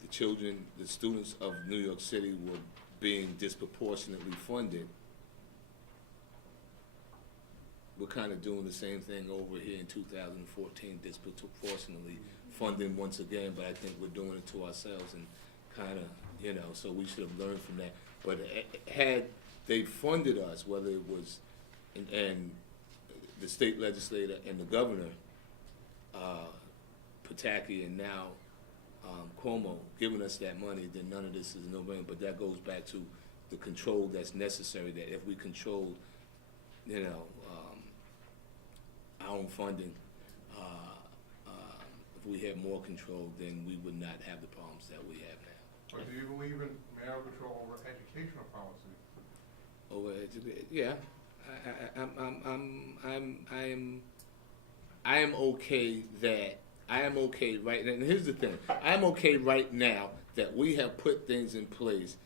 the children, the students of New York City were being disproportionately funded, we're kind of doing the same thing over here in 2014, disproportionately funding once again, but I think we're doing it to ourselves, and kind of, you know, so we should have learned from that. But had they funded us, whether it was, and the state legislator and the governor, Pataki, and now Cuomo, giving us that money, then none of this is no-brainer. But that goes back to the control that's necessary, that if we controlled, you know, our own funding, if we had more control, then we would not have the problems that we have now. Or do you believe in mayoral control over educational policy? Over yeah, I am okay that, I am okay right now, and here's the thing, I'm okay right now that we have put things in place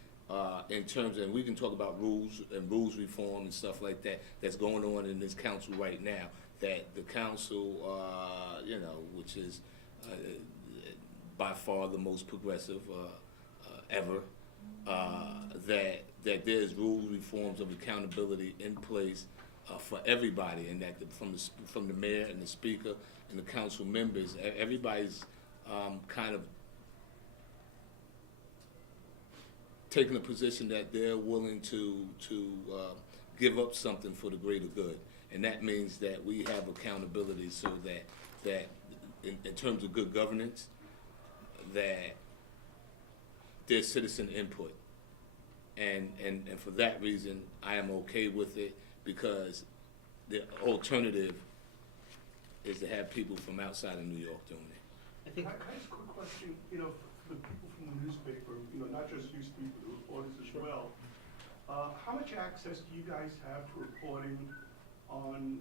in terms of, and we can talk about rules and rules reform and stuff like that that's going on in this council right now, that the council, you know, which is by far the most progressive ever, that there's rules, reforms of accountability in place for everybody, and that from the mayor and the speaker and the council members, everybody's kind of taking a position that they're willing to give up something for the greater good, and that means that we have accountability, so that in terms of good governance, that there's citizen input. And for that reason, I am okay with it, because the alternative is to have people from outside of New York doing it. I think. Can I ask a quick question, you know, for the people from the newspaper, you know, not just you speak, but the reporters as well. How much access do you guys have to reporting on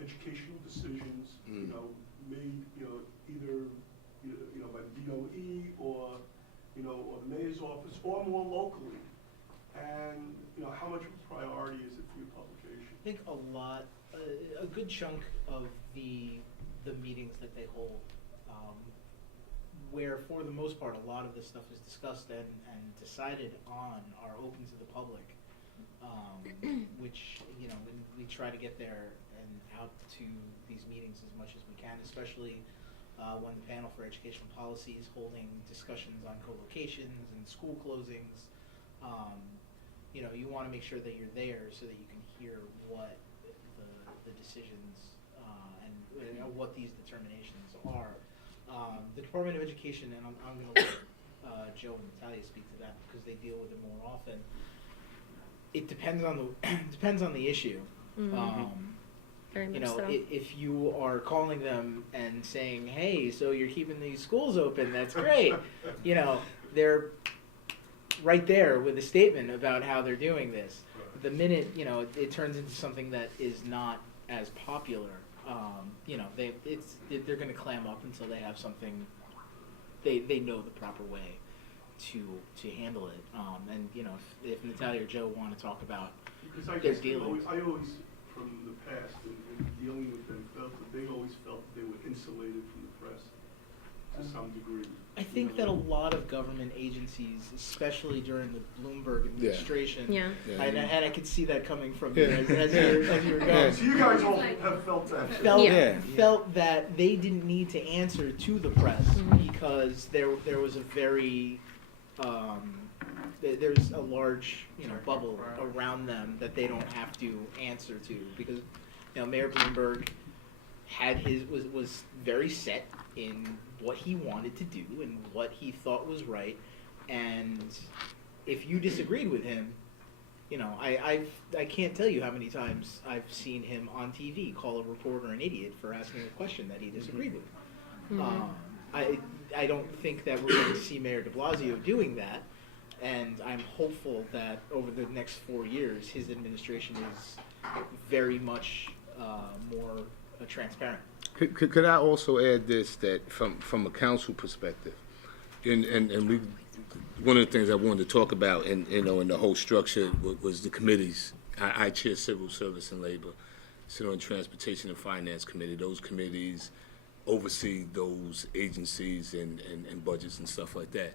educational decisions, you know, made, you know, either, you know, by the DOE or, you know, or the mayor's office, or more locally? And, you know, how much of a priority is it for your publication? I think a good chunk of the meetings that they hold, where for the most part a lot of this stuff is discussed and decided on, are open to the public, which, you know, we try to get there and out to these meetings as much as we can, especially when the panel for educational policy is holding discussions on co-locations and school closings. you know, you want to make sure that you're there so that you can hear what the decisions and what these determinations are. The Department of Education, and I'm going to let Joe and Natalia speak to that because they deal with it more often. It depends on the depends on the issue. Very much You know, so. if you are calling them and saying, "Hey, so you're keeping these schools open? That's great," you know, they're right there with a statement about how they're doing this. The minute, you know, it turns into something that is not as popular, you know, they're going to clam up until they have something. They know the proper way to handle it. And you know, if Natalia or Joe want to talk about Because I their guess dealings. I always, from the past, and dealing with them, felt that they always felt that they were insulated from the press to some degree. I think that a lot of government agencies, especially during the Bloomberg administration, Yeah. and I could see that coming from Yeah. you as you were going, So you guys all have felt that. felt, Yeah. felt that they didn't need to answer to the press because there was a very there's a large, you know, bubble around them that they don't have to answer to because, you know, Mayor Bloomberg was very set in what he wanted to do and what he thought was right, and if you disagreed with him, you know, I can't tell you how many times I've seen him on TV call a reporter an idiot for asking a question that he disagreed with. I don't think that we're going to see Mayor de Blasio doing that, and I'm hopeful that over the next 4 years, his administration is very much more transparent. Could I also add this, that from a council perspective, and we, one of the things I wanted to talk about in the whole structure was the committees. I chair Civil Service and Labor, sit on Transportation and Finance Committee. Those committees oversee those agencies and budgets and stuff like that.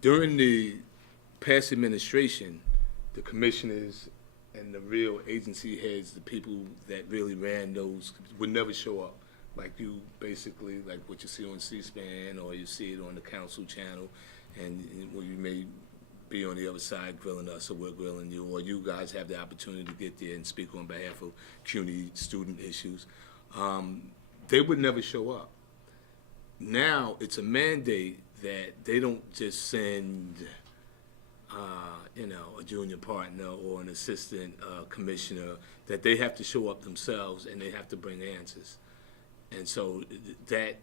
During the past administration, the commissioners and the real agency heads, the people that really ran those, would never show up. Like you, basically, like what you see on C-SPAN, or you see it on the council channel, and well, you may be on the other side grilling us, or we're grilling you, or you guys have the opportunity to get there and speak on behalf of CUNY student issues. They would never show up. Now it's a mandate that they don't just send a junior partner or an assistant commissioner, that they have to show up themselves and they have to bring answers. And so that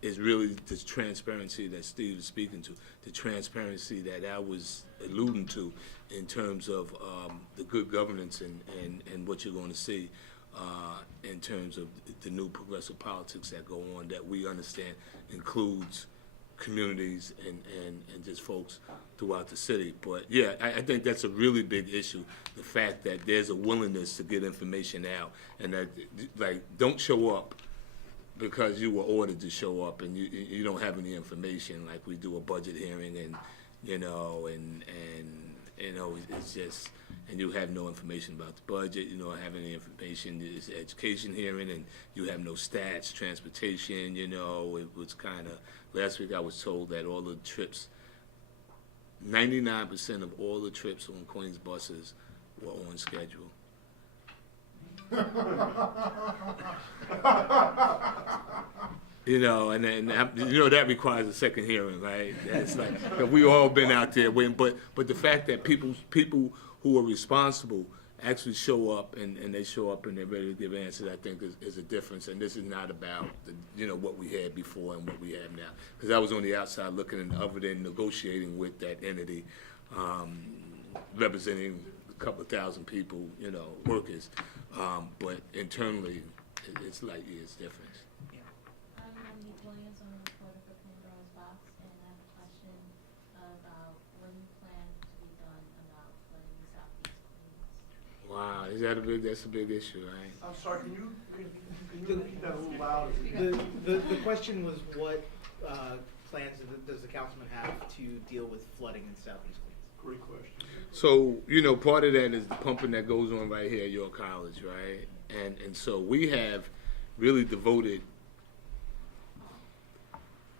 is really the transparency that Steve is speaking to, the transparency that I was alluding to in terms of the good governance and what you're going to see in terms of the new progressive politics that go on, that we understand includes communities and just folks throughout the city. But yeah, I think that's a really big issue, the fact that there's a willingness to get information out, and that, like, don't show up because you were ordered to show up and you don't have any information, like we do a budget hearing and it's just, and you have no information about the budget, you don't have any information, it's an education hearing and you have no stats, transportation, it was kind of, last week I was told that all the trips, 99% of all the trips on Queens buses were on schedule. That requires a second hearing, right? It's like, we all been out there waiting, but the fact that people who are responsible actually show up and they show up and they're ready to give answers, I think is a difference. And this is not about what we had before and what we have now. Because I was on the outside looking, and other than negotiating with that entity, representing a couple of thousand people, workers, but internally, it's like it's different. I'm Monique Williams, I'm a reporter for Pandora's Box, and I have a question about what you plan to be done about flooding Southeast Queens. Wow, that's a big issue, right? I'm sorry, can you repeat that a little louder? The question was, what plans does the councilman have to deal with flooding in Southeast Queens? Great question. So, part of that is the pumping that goes on right here at York College, right? And so we have really devoted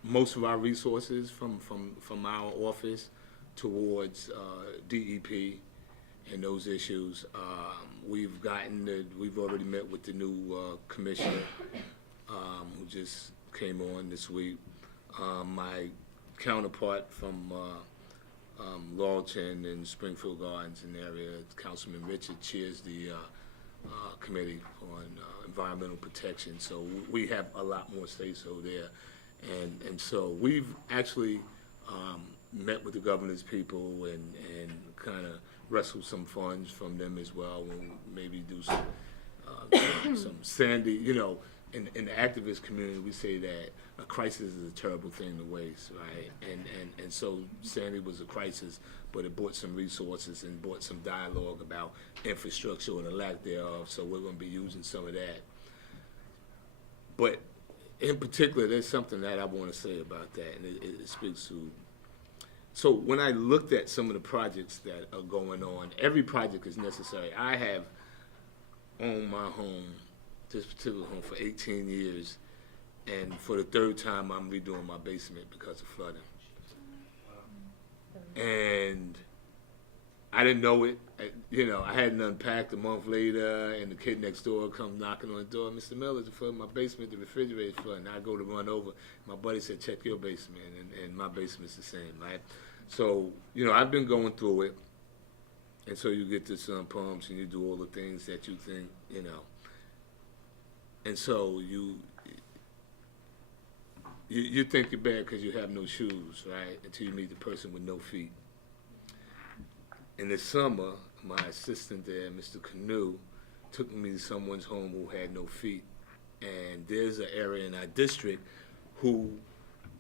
most of our resources from our office towards DEP and those issues. We've already met with the new commissioner who just came on this week. My counterpart from Laurelton and Springfield Gardens in the area, Councilman Richard, chairs the committee on environmental protection. So we have a lot more say-so there. And so we've actually met with the governor's people and kind of wrestled some funds from them as well, and maybe do some Sandy, you know, in the activist community, we say that a crisis is a terrible thing to waste, right? And so Sandy was a crisis, but it brought some resources and brought some dialogue about infrastructure or the lack thereof, so we're going to be using some of that. But in particular, there's something that I want to say about that, and it speaks to. So when I looked at some of the projects that are going on, every project is necessary. I have owned my home, this particular home, for 18 years, and for the third time I'm redoing my basement because of flooding. And I didn't know it. I hadn't unpacked. A month later, and the kid next door comes knocking on the door. Mr. Miller, it's flooding my basement. The refrigerator's flooding. I go to run over. My buddy said, check your basement, and my basement's the same, right? So, I've been going through it, and so you get the sump pumps, and you do all the things that you think, and so you think you're bad because you have no shoes, right? Until you meet the person with no feet. In the summer, my assistant there, Mr. Canoe, took me to someone's home who had no feet. And there's an area in our district who,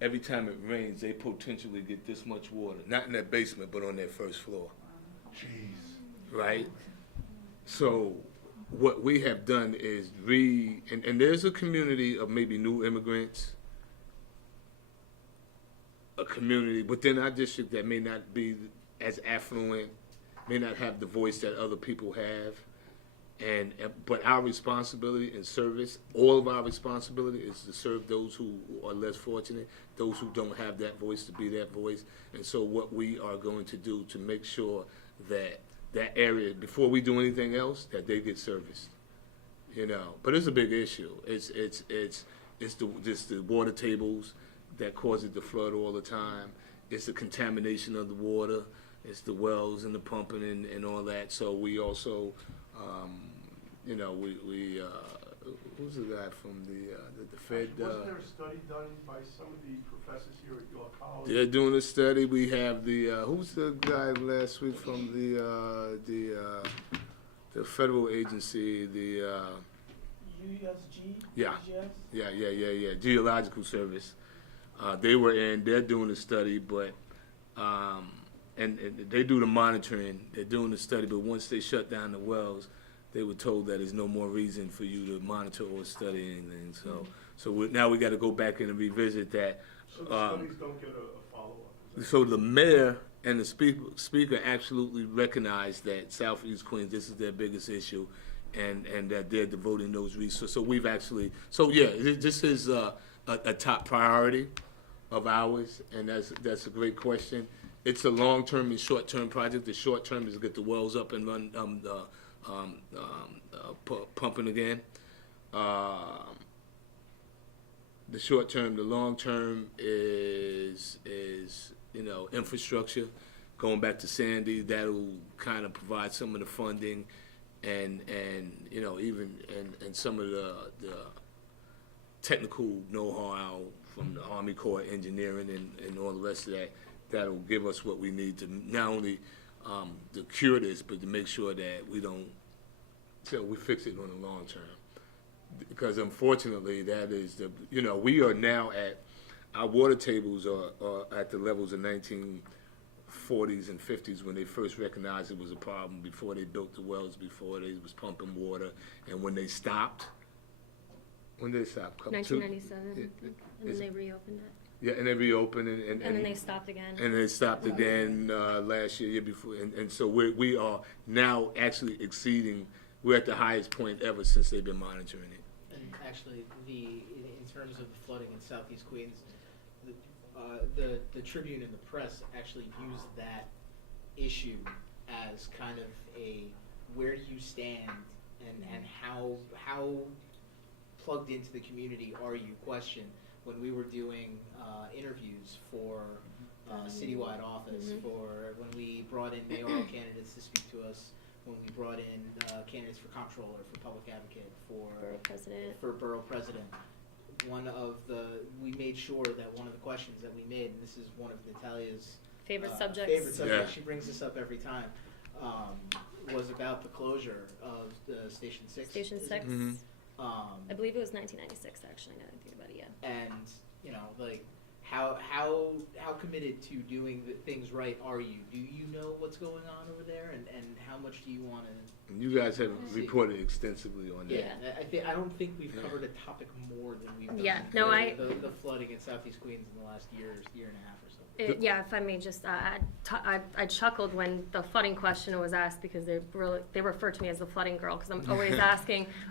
every time it rains, they potentially get this much water. Not in their basement, but on their first floor. Jeez. Right? So what we have done is and there's a community of maybe new immigrants, a community within our district that may not be as affluent, may not have the voice that other people have, but our responsibility and service, all of our responsibility is to serve those who are less fortunate, those who don't have that voice to be that voice. And so what we are going to do to make sure that that area, before we do anything else, that they get serviced, But it's a big issue. It's the water tables that cause it to flood all the time. It's the contamination of the water. It's the wells and the pumping and all that. So we also, who's the guy from the Fed? Wasn't there a study done by some of the professors here at York College? They're doing a study. We have who's the guy last week from the federal agency, USG? Yeah. Geological Service. They're doing a study, but and they do the monitoring. They're doing the study, but once they shut down the wells, they were told that there's no more reason for you to monitor or study anything. So now we got to go back in and revisit that. So the studies don't get a follow-up? So the mayor and the speaker absolutely recognize that Southeast Queens, this is their biggest issue, and that they're devoting those resources. So we've actually, this is a top priority of ours, and that's a great question. It's a long-term and short-term project. The short-term is to get the wells up and run, pumping again. The short-term, the long-term is infrastructure. Going back to Sandy, that'll kind of provide some of the funding, and some of the technical know-how from the Army Corps of Engineering and all the rest of that. That'll give us what we need to not only to cure this, but to make sure that we fix it on the long term. Because unfortunately, that is we are now our water tables are at the levels of 1940s and 50s when they first recognized it was a problem, before they built the wells, before they was pumping water, and when they stopped. When they stopped? 1997, I think, and then they reopened it. Yeah, and they reopened and then they stopped again. And they stopped again last year before, and so we are now actually exceeding. We're at the highest point ever since they've been monitoring it. And actually, in terms of the flooding in Southeast Queens, the Tribune and the press actually used that issue as kind of a where do you stand and how plugged into the community are you question when we were doing interviews for citywide office, for when we brought in mayoral candidates to speak to us, when we brought in candidates for comptroller, for public advocate, for borough president. We made sure that one of the questions that we made, and this is one of Natalia's favorite subjects. Yeah. She brings this up every time, was about the closure of the Station 6. Station 6. Mhm. I believe it was 1996, actually, now that I think about it, yeah. And, you know, like, how committed to doing the things right are you? Do you know what's going on over there, and how much do you want to? You guys have reported extensively on that. Yeah, I don't think we've covered a topic more than we've done. Yeah, no, the flooding in Southeast Queens in the last year and a half or so. Yeah, if I may just add, I chuckled when the flooding question was asked because they refer to me as the flooding girl because I'm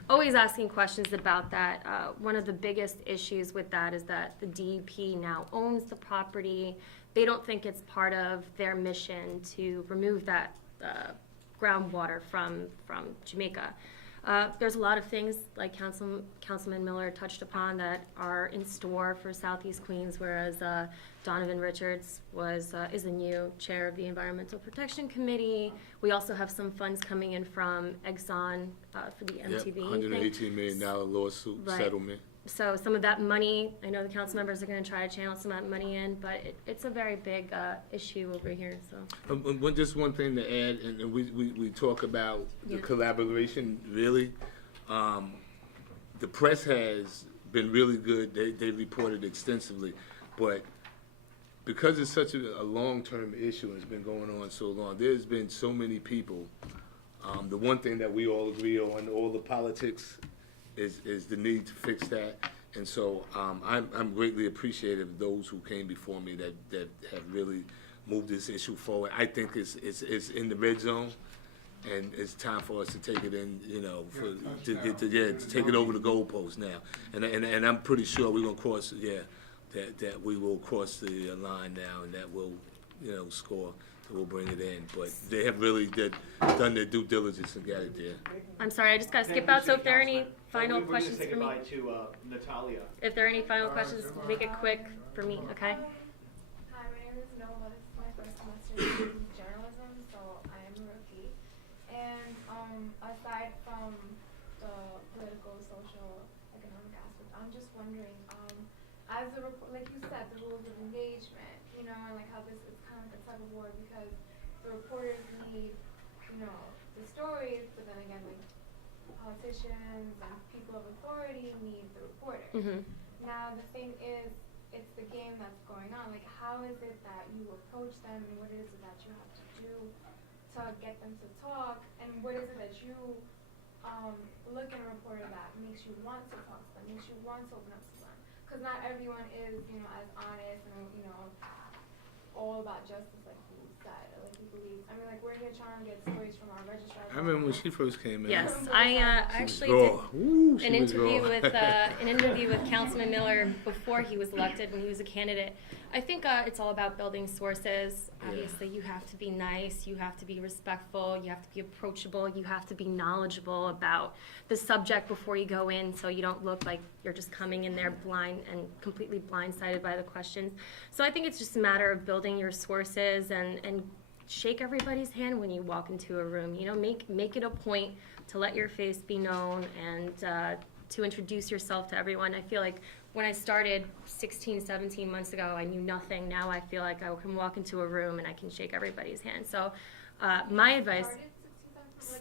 always asking questions about that. One of the biggest issues with that is that the DEP now owns the property. They don't think it's part of their mission to remove that groundwater from Jamaica. There's a lot of things like Councilman Miller touched upon that are in store for Southeast Queens, whereas Donovan Richards is the new chair of the Environmental Protection Committee. We also have some funds coming in from Exxon for the MTV thing. $118 million lawsuit settlement. So some of that money, I know the council members are going to try to channel some of that money in, but it's a very big issue over here. So Just one thing to add, and we talk about the collaboration, really. The press has been really good. They reported extensively, but because it's such a long-term issue and it's been going on so long, there's been so many people. The one thing that we all agree on, all the politics, is the need to fix that. And so I'm greatly appreciative of those who came before me that have really moved this issue forward. I think it's in the red zone, and it's time for us to take it in, you know, to take it over the goalpost now. And I'm pretty sure we're gonna cross, that we will cross the line now, and that will, you know, score. We'll bring it in, but they have really done their due diligence and got it there. I'm sorry, I just got to skip out. So if there are any final questions for me, We're going to say goodbye to Natalia. if there are any final questions, make it quick for me, okay? Hi, my name is Noah. This is my first semester in journalism, so I am a rookie. And aside from the political, social, economic aspect, I'm just wondering, as like you said, the rules of engagement, you know, and like how this is kind of like a tug of war because the reporters need, you know, the stories, but then again, like politicians and people of authority need the reporters. Now the thing is, it's the game that's going on. Like, how is it that you approach them, and what is it that you have to do to get them to talk, and what is it that you look in a reporter that makes you want to talk to them, makes you want to open up to them? Because not everyone is, you know, as honest and, you know, all about justice like you said, or like you believe. I mean, like, we're here trying to get stories from our registrars. I remember when she first came in. Yes, I actually did an interview with Councilman Miller before he was elected, when he was a candidate. I think it's all about building sources. Obviously, you have to be nice, you have to be respectful, you have to be approachable, you have to be knowledgeable about the subject before you go in, so you don't look like you're just coming in there blind and completely blindsided by the questions. So I think it's just a matter of building your sources and shake everybody's hand when you walk into a room. You know, make it a point to let your face be known and to introduce yourself to everyone. I feel like when I started 16, 17 months ago, I knew nothing. Now I feel like I can walk into a room and I can shake everybody's hand. So my advice...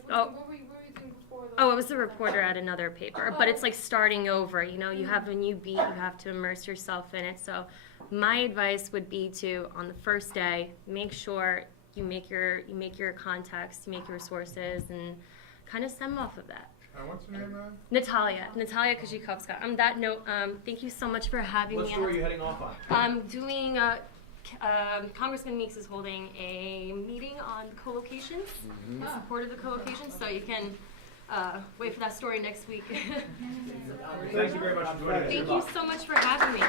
What were you doing before? Oh, I was a reporter at another paper, but it's like starting over. You know, you have a new beat, you have to immerse yourself in it. So my advice would be to, on the first day, make sure you make your contacts, you make your sources, and kind of stem off of that. What's your name, man? Natalia Kuzhikovska. On that note, thank you so much for having me. What store are you heading off on? I'm doing, Congressman Meeks is holding a meeting on co-locations, in support of the co-locations, so you can wait for that story next week. Thank you very much for joining us. Thank you so much for having me.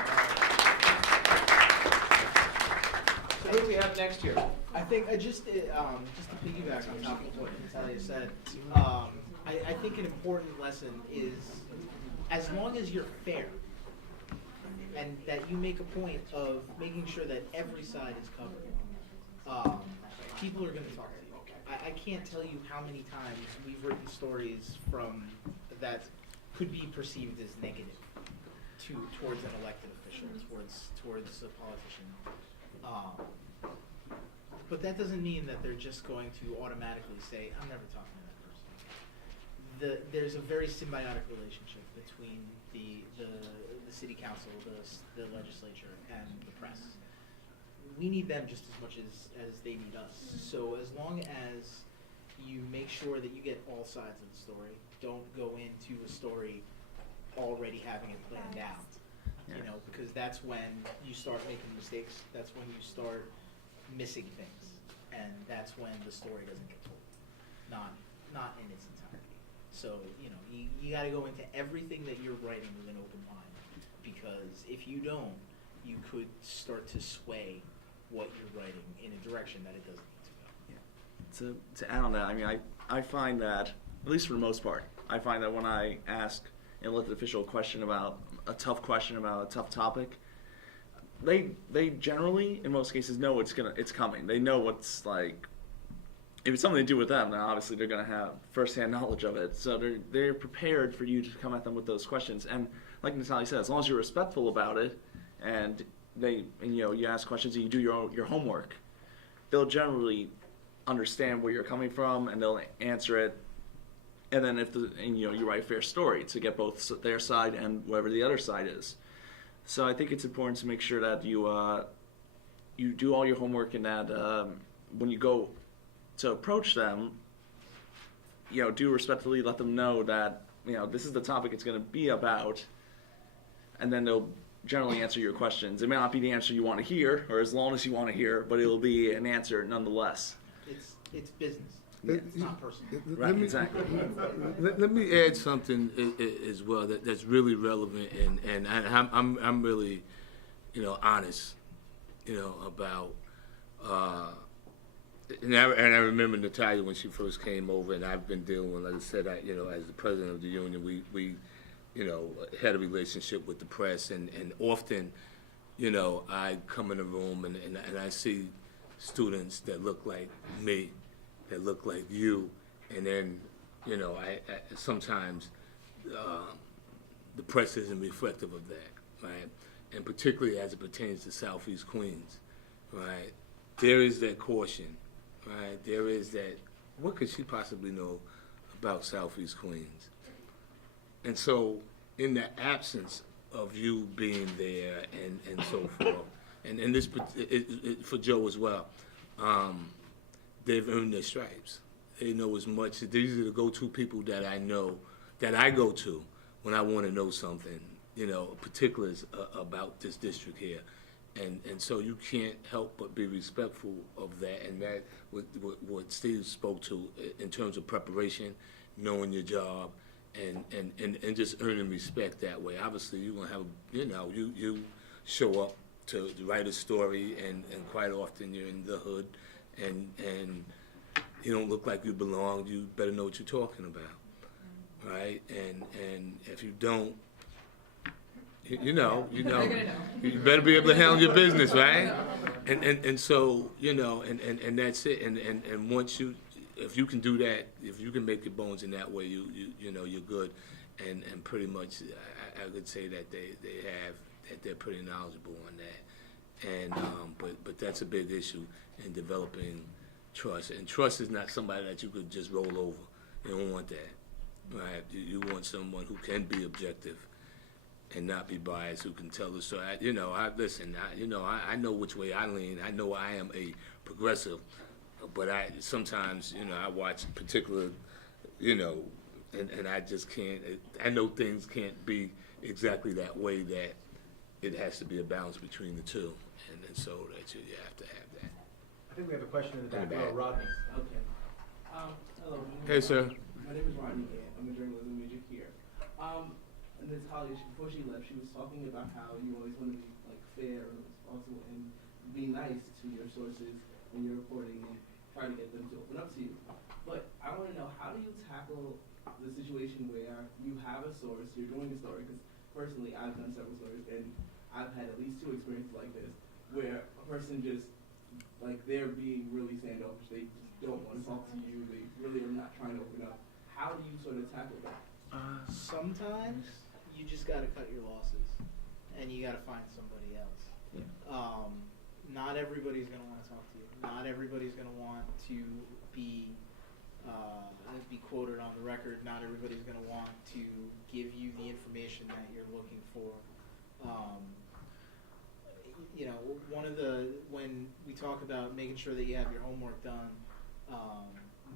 Who do we have next here? I think just to piggyback on top of what Natalia said, I think an important lesson is as long as you're fair and that you make a point of making sure that every side is covered, people are going to talk to you. I can't tell you how many times we've written stories from that could be perceived as negative towards an elected official, towards a politician. But that doesn't mean that they're just going to automatically say, I'm never talking to that person. There's a very symbiotic relationship between the city council, the legislature, and the press. We need them just as much as they need us. So as long as you make sure that you get all sides of the story, don't go into a story already having it planned out. You know, because that's when you start making mistakes. That's when you start missing things, and that's when the story doesn't get told, not in its entirety. So you know, you got to go into everything that you're writing with an open mind, because if you don't, you could start to sway what you're writing in a direction that it doesn't need to go. To add on that, I mean, I find that, at least for the most part, I find that when I ask an elected official a tough question about a tough topic, they generally, in most cases, know it's coming. They know what's like. If it's something to do with them, then obviously they're going to have firsthand knowledge of it. So they're prepared for you to come at them with those questions. And like Natalia said, as long as you're respectful about it, and you ask questions and you do your homework, they'll generally understand where you're coming from and they'll answer it. And then you write a fair story to get both their side and whatever the other side is. So I think it's important to make sure that you do all your homework, and that when you go to approach them, do respectfully let them know that this is the topic it's going to be about, and then they'll generally answer your questions. It may not be the answer you want to hear, or as long as you want to hear, but it'll be an answer nonetheless. It's business. Yeah. It's not personal. Right, exactly. Let me add something as well that's really relevant, and I'm really, honest, about. And I remember Natalia when she first came over, and I've been dealing with, like I said, as the president of the union, we had a relationship with the press, and often, I come in the room and I see students that look like me, that look like you, and then, I sometimes the press isn't reflective of that, right? And particularly as it pertains to Southeast Queens, right? There is that caution, right? There is that, what could she possibly know about Southeast Queens? And so, in the absence of you being there and so forth, and this for Joe as well, they've earned their stripes. They know as much. These are the go-to people that I know, that I go to when I want to know something, particulars about this district here. And so you can't help but be respectful of that, and that what Steve spoke to in terms of preparation, knowing your job, and just earning respect that way. Obviously, you're gonna have, you show up to write a story, and quite often you're in the hood, and you don't look like you belong. You better know what you're talking about, right? And if you don't, you better be able to handle your business, right? And so, and that's it. And once if you can do that, if you can make your bones in that way, you're good. And pretty much, I could say that they're pretty knowledgeable on that. And but that's a big issue in developing trust. And trust is not somebody that you could just roll over. You don't want that, right? You want someone who can be objective and not be biased, who can tell the story. I know which way I lean. I know I am a progressive, but sometimes, I watch particular, and I just can't. I know things can't be exactly that way. That it has to be a balance between the two, and so that you have to have that. I think we have a question in the back row. Rodney. Okay. Hello. Hey, sir. My name is Rodney. I'm a journalism major here. Natalia, before she left, she was talking about how you always want to be fair and responsible, and be nice to your sources when you're reporting and try to get them to open up to you. But I want to know, how do you tackle the situation where you have a source, you're doing a story, because personally I've done several stories and I've had at least 2 experiences like this, where a person just, like, they're being really standoffish, they just don't want to talk to you, they really are not trying to open up. How do you sort of tackle that? Sometimes you just gotta cut your losses, and you gotta find somebody else. Not everybody's gonna want to talk to you. Not everybody's gonna want to be quoted on the record. Not everybody's gonna want to give you the information that you're looking for. When we talk about making sure that you have your homework done,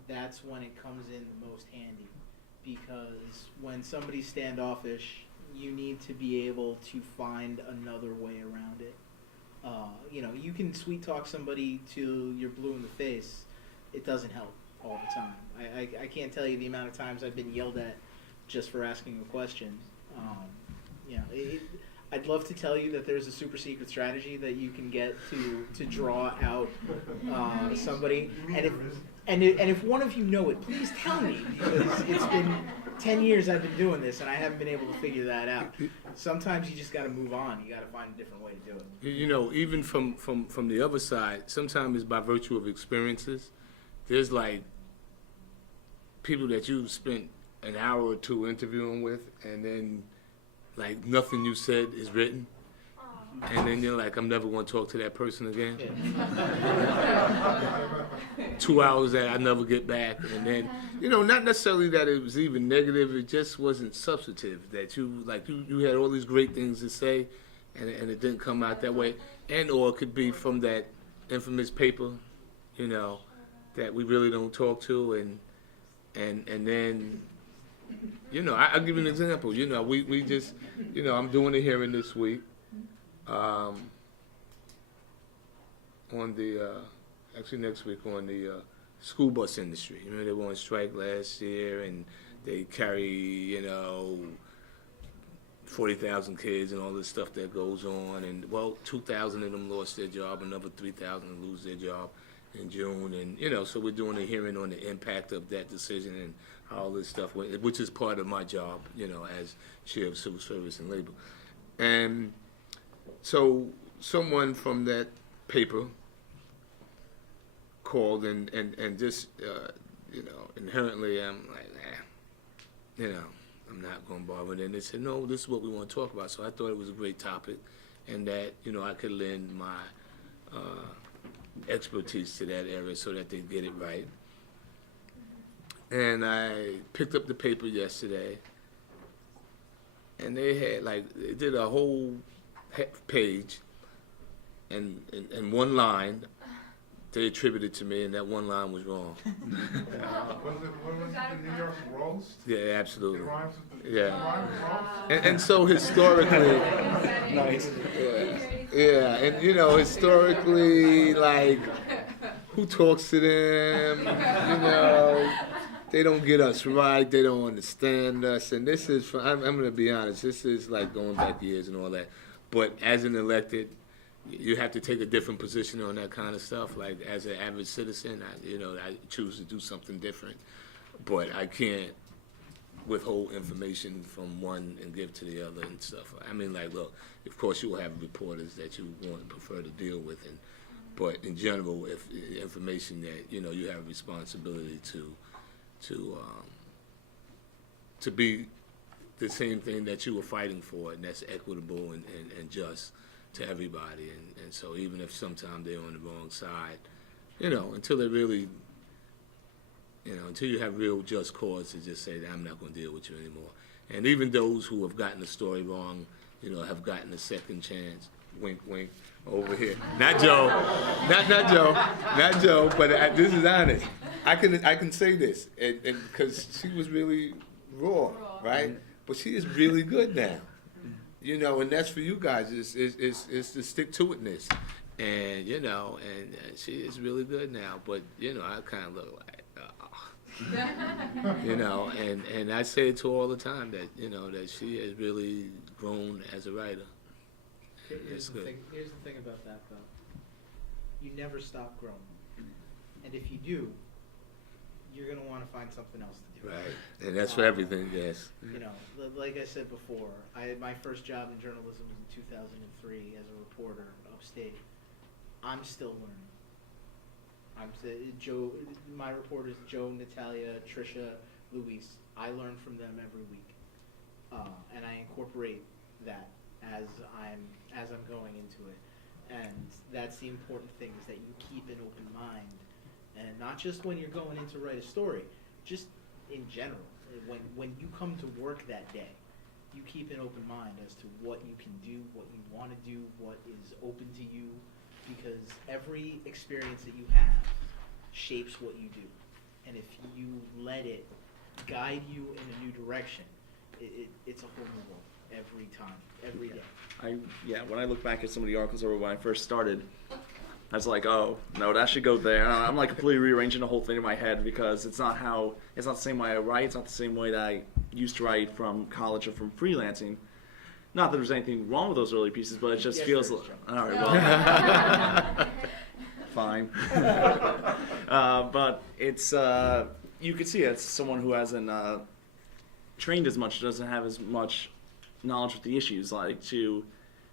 that's when it comes in the most handy. Because when somebody's standoffish, you need to be able to find another way around it. You can sweet talk somebody till you're blue in the face. It doesn't help all the time. I can't tell you the amount of times I've been yelled at just for asking a question. I'd love to tell you that there's a super secret strategy that you can get to draw out somebody. And if one of you know it, please tell me, because it's been 10 years I've been doing this and I haven't been able to figure that out. Sometimes you just got to move on. You got to find a different way to do it. Even from the other side, sometimes it's by virtue of experiences. There's like people that you spent an hour or 2 interviewing with, and then like nothing you said is written. And then you're like, I'm never going to talk to that person again. 2 hours that I never get back. And then, not necessarily that it was even negative, it just wasn't substantive. That you had all these great things to say, and it didn't come out that way. Or it could be from that infamous paper, that we really don't talk to. And then, I'll give you an example. We just, I'm doing a hearing this week. On the, actually next week, on the school bus industry. They were on strike last year, and they carry, 40,000 kids and all this stuff that goes on. And, 2,000 of them lost their job, another 3,000 lose their job in June. And, so we're doing a hearing on the impact of that decision and all this stuff, which is part of my job, as chair of civil service and labor. And so someone from that paper called and just, inherently I'm like, I'm not going to bother. And they said, no, this is what we want to talk about. So I thought it was a great topic, and that, I could lend my expertise to that area so that they get it right. And I picked up the paper yesterday, and they had, they did a whole page, and one line they attributed to me, and that one line was wrong. Was it the New York roast? Yeah, absolutely. It rhymes with the Yeah. roast? And so historically, Nice. yeah, and historically, who talks to them? They don't get us right. They don't understand us. And this is, I'm going to be honest, this is going back years and all that. But as an elected, you have to take a different position on that kind of stuff. As an average citizen, I choose to do something different. But I can't withhold information from one and give to the other and stuff. Look, of course you will have reporters that you want to prefer to deal with, but in general, if information that you have a responsibility to be the same thing that you were fighting for, and that's equitable and just to everybody. And so even if sometimes they're on the wrong side, until they really, until you have real just cause to just say that I'm not going to deal with you anymore. And even those who have gotten the story wrong, have gotten a second chance. Wink, wink, over here. Not Joe, not Joe, but this is honest. I can say this, and because she was really raw, right? But she is really good now, and that's for you guys. It's the stick to itness, and and she is really good now. But I kind of look like, and I say it to her all the time that that she has really grown as a writer. Here's the thing about that, though. you never stop growing. And if you do, you're going to want to find something else to do. Right, and that's for everything, yes. You know, like I said before, my first job in journalism was in 2003 as a reporter upstate. I'm still learning. Joe, my reporters, Joe, Natalia, Trisha, Luis, I learn from them every week. And I incorporate that as I'm going into it. And that's the important thing, is that you keep an open mind. And not just when you're going in to write a story, just in general. When you come to work that day, you keep an open mind as to what you can do, what you want to do, what is open to you, because every experience that you have shapes what you do. And if you let it guide you in a new direction, it's a whole new world every time, every day. When I look back at some of the articles or when I first started, I was like, oh, no, that should go there. And I'm like completely rearranging the whole thing in my head, because it's not the same way I write. It's not the same way that I used to write from college or from freelancing. Not that there's anything wrong with those early pieces, but it just feels like, all right, well, fine. But it's, you could see it's someone who hasn't trained as much, doesn't have as much knowledge with the issues. Like, to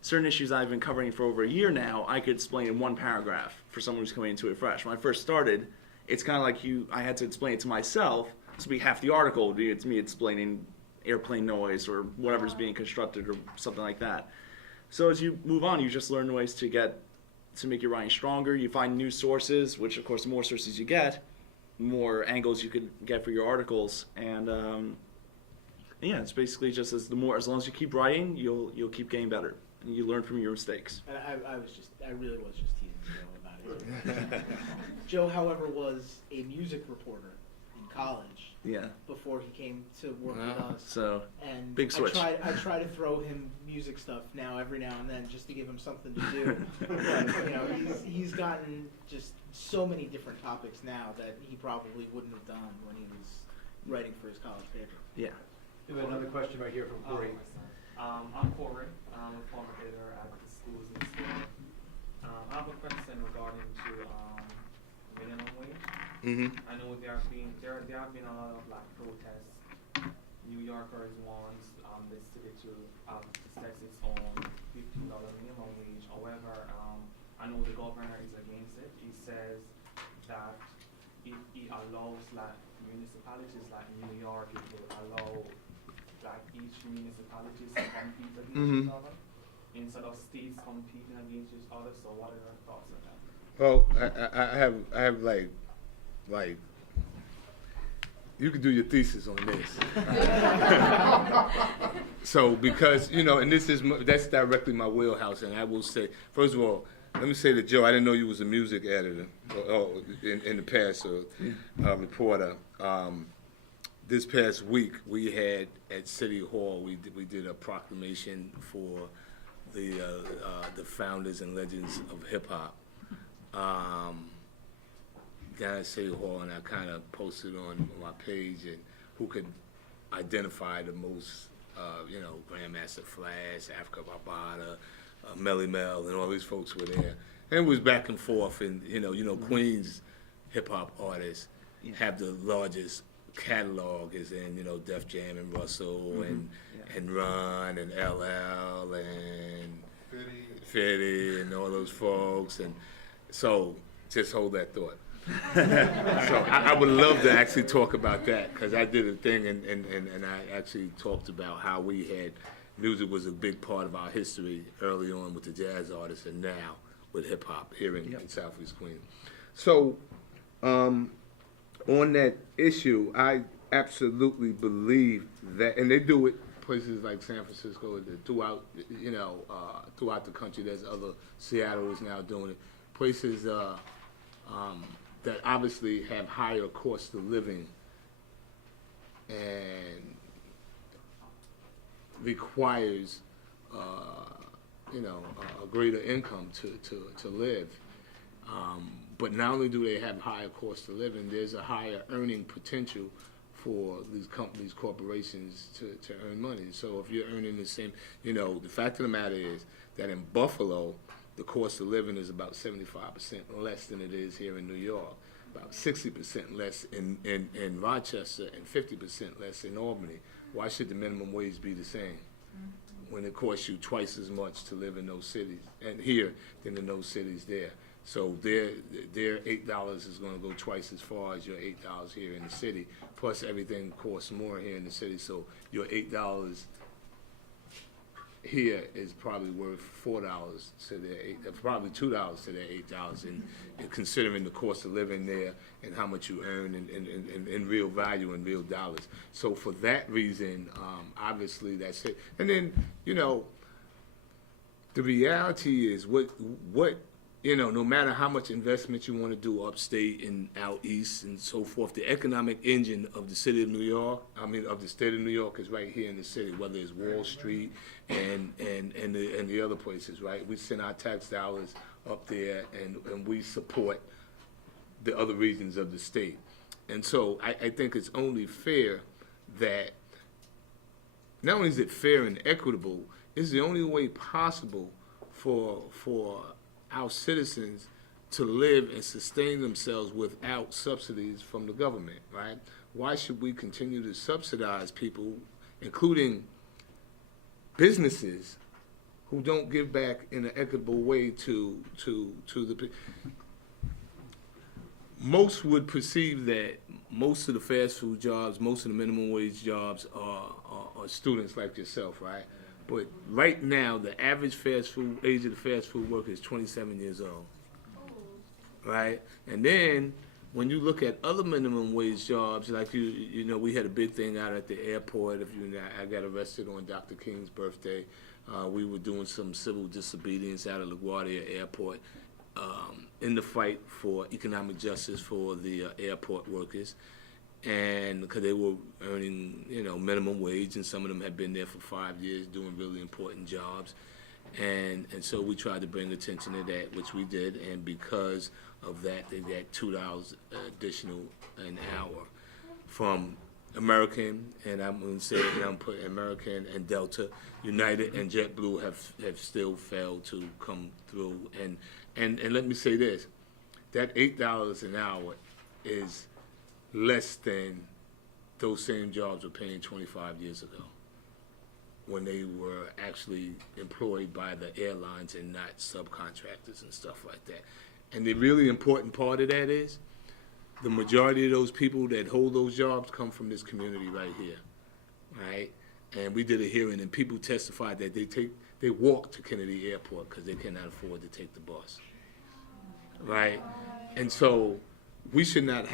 certain issues I've been covering for over a year now, I could explain in one paragraph for someone who's coming into it fresh. When I first started, it's kind of like I had to explain it to myself. This would be half the article. It's me explaining airplane noise or whatever's being constructed or something like that. So as you move on, you just learn ways to make your writing stronger. You find new sources, which of course the more sources you get, the more angles you could get for your articles. And yeah, it's basically just as long as you keep writing, you'll keep getting better. And you learn from your mistakes. I really was just teasing Joe about it. Joe, however, was a music reporter in college. Yeah. Before he came to work with us. So, and big switch. I try to throw him music stuff every now and then, just to give him something to do. But, he's gotten just so many different topics now that he probably wouldn't have done when he was writing for his college paper. Yeah. We have another question right here from Corey. I'm Corey. I'm a former editor at the schools in the state. I have a question regarding to minimum wage. Mm-hmm. I know there have been a lot of protests. New Yorkers want the city to set its own $15 minimum wage. However, I know the governor is against it. He says that it allows municipalities like New York, it will allow each municipality to compete against each other instead of states competing against each other. So what are your thoughts on that? Well, I have like you could do your thesis on this. So because and that's directly my wheelhouse, and I will say, first of all, let me say to Joe, I didn't know you was a music editor in the past, or reporter. This past week, we had at City Hall, we did a proclamation for the founders and legends of hip hop. Down at City Hall, and I kind of posted on my page and who could identify the most, Grandmaster Flash, Africa Bambaataa, Melly Mel, and all these folks were there. And it was back and forth, and Queens hip hop artists have the largest catalog, is in Def Jam and Russell and Run and LL and Fitty and all those folks, and so just hold that thought. So I would love to actually talk about that, because I did a thing and I actually talked about how music was a big part of our history early on with the jazz artists, and now with hip hop here in Southeast Queens. So on that issue, I absolutely believe that, and they do it places like San Francisco, throughout the country. There's other, Seattle is now doing it. Places that obviously have higher cost of living and requires a greater income to live. But not only do they have higher cost of living, there's a higher earning potential for these companies, corporations to earn money. So if you're earning the same, the fact of the matter is that in Buffalo, the cost of living is about 75% less than it is here in New York, about 60% less in Rochester, and 50% less in Albany. Why should the minimum wage be the same when it costs you twice as much to live in those cities and here than in those cities there? So their $8 is going to go twice as far as your $8 here in the city. Plus everything costs more here in the city. So your $8 here is probably worth $4 to their probably $2 to their $8, and considering the cost of living there and how much you earn in real value and real dollars. So for that reason, obviously that's it. And then the reality is what no matter how much investment you want to do upstate and out east and so forth, the economic engine of the city of New York, of the state of New York, is right here in the city, whether it's Wall Street and the other places, right? We send our tax dollars up there and we support the other regions of the state. And so I think it's only fair that, not only is it fair and equitable, it's the only way possible for our citizens to live and sustain themselves without subsidies from the government, right? Why should we continue to subsidize people, including businesses, who don't give back in an equitable way to the most would perceive that most of the fast food jobs, most of the minimum wage jobs are students like yourself, right? But right now, the average age of the fast food worker is 27 years old, right? And then when you look at other minimum wage jobs, like we had a big thing out at the airport. I got arrested on Dr. King's birthday. We were doing some civil disobedience out of LaGuardia Airport in the fight for economic justice for the airport workers. And because they were earning, minimum wage, and some of them had been there for 5 years doing really important jobs. And so we tried to bring attention to that, which we did. And because of that, they got $2 additional an hour from American, and I'm going to say that I'm putting American and Delta, United and JetBlue have still failed to come through. And let me say this, that $8 an hour is less than those same jobs were paying 25 years ago, when they were actually employed by the airlines and not subcontractors and stuff like that. And the really important part of that is the majority of those people that hold those jobs come from this community right here, right? And we did a hearing, and people testified that they walk to Kennedy Airport because they cannot afford to take the bus, right? And so we should not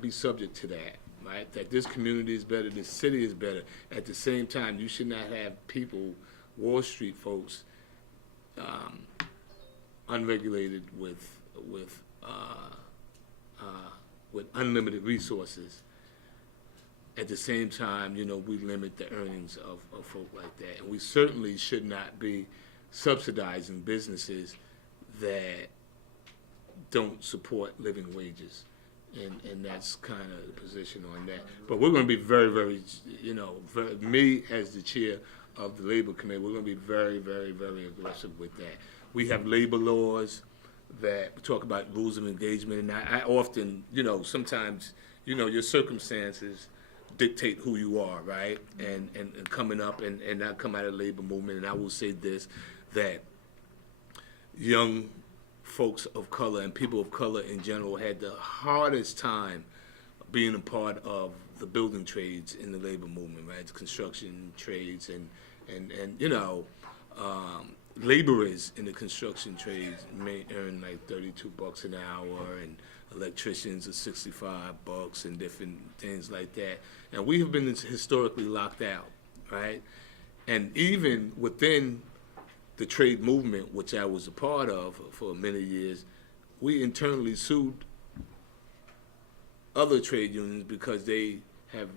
be subject to that, right? That this community is better, this city is better. At the same time, you should not have people, Wall Street folks, unregulated with unlimited resources. At the same time, we limit the earnings of folk like that. And we certainly should not be subsidizing businesses that don't support living wages. And that's kind of the position on that. But we're going to be very, very, me as the chair of the Labor Committee, we're going to be very, very, very aggressive with that. We have labor laws that talk about rules of engagement, and I often, sometimes, your circumstances dictate who you are, right? And coming up, and I come out of the labor movement, and I will say this, that young folks of color and people of color in general had the hardest time being a part of the building trades in the labor movement, right? The construction trades and laborers in the construction trades may earn like $32 an hour, and electricians are $65 and different things like that. And we have been historically locked out, right? And even within the trade movement, which I was a part of for many years, we internally sued other trade unions because they have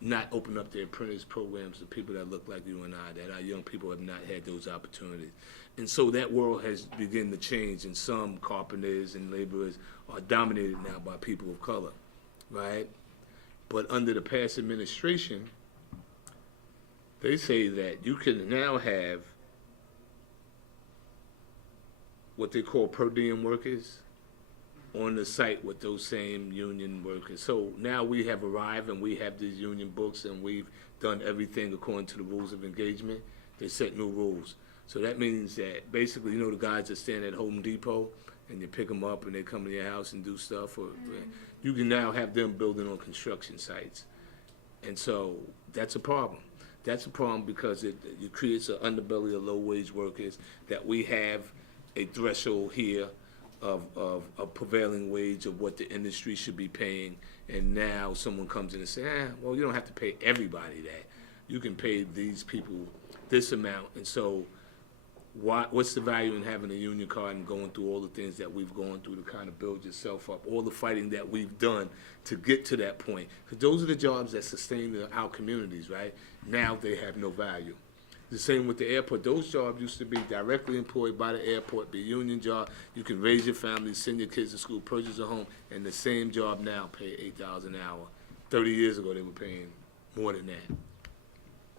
not opened up their apprentice programs to people that look like you and I, that our young people have not had those opportunities. And so that world has begun to change, and some carpenters and laborers are dominated now by people of color, right? But under the past administration, they say that you can now have what they call per diem workers on the site with those same union workers. So now we have arrived and we have these union books and we've done everything according to the rules of engagement. They set new rules. So that means that basically, you know, the guys that stand at Home Depot and you pick them up and they come to your house and do stuff, or you can now have them building on construction sites. And so that's a problem. That's a problem because it creates an underbelly of low-wage workers, that we have a threshold here of prevailing wage of what the industry should be paying, and now someone comes in and says, well, you don't have to pay everybody that. You can pay these people this amount. And so what's the value in having a union card and going through all the things that we've gone through to kind of build yourself up, all the fighting that we've done to get to that point? Because those are the jobs that sustain our communities, right? Now they have no value. The same with the airport. Those jobs used to be directly employed by the airport, be a union job. You can raise your family, send your kids to school, purchase a home, and the same job now pay $8 an hour. 30 years ago, they were paying more than that.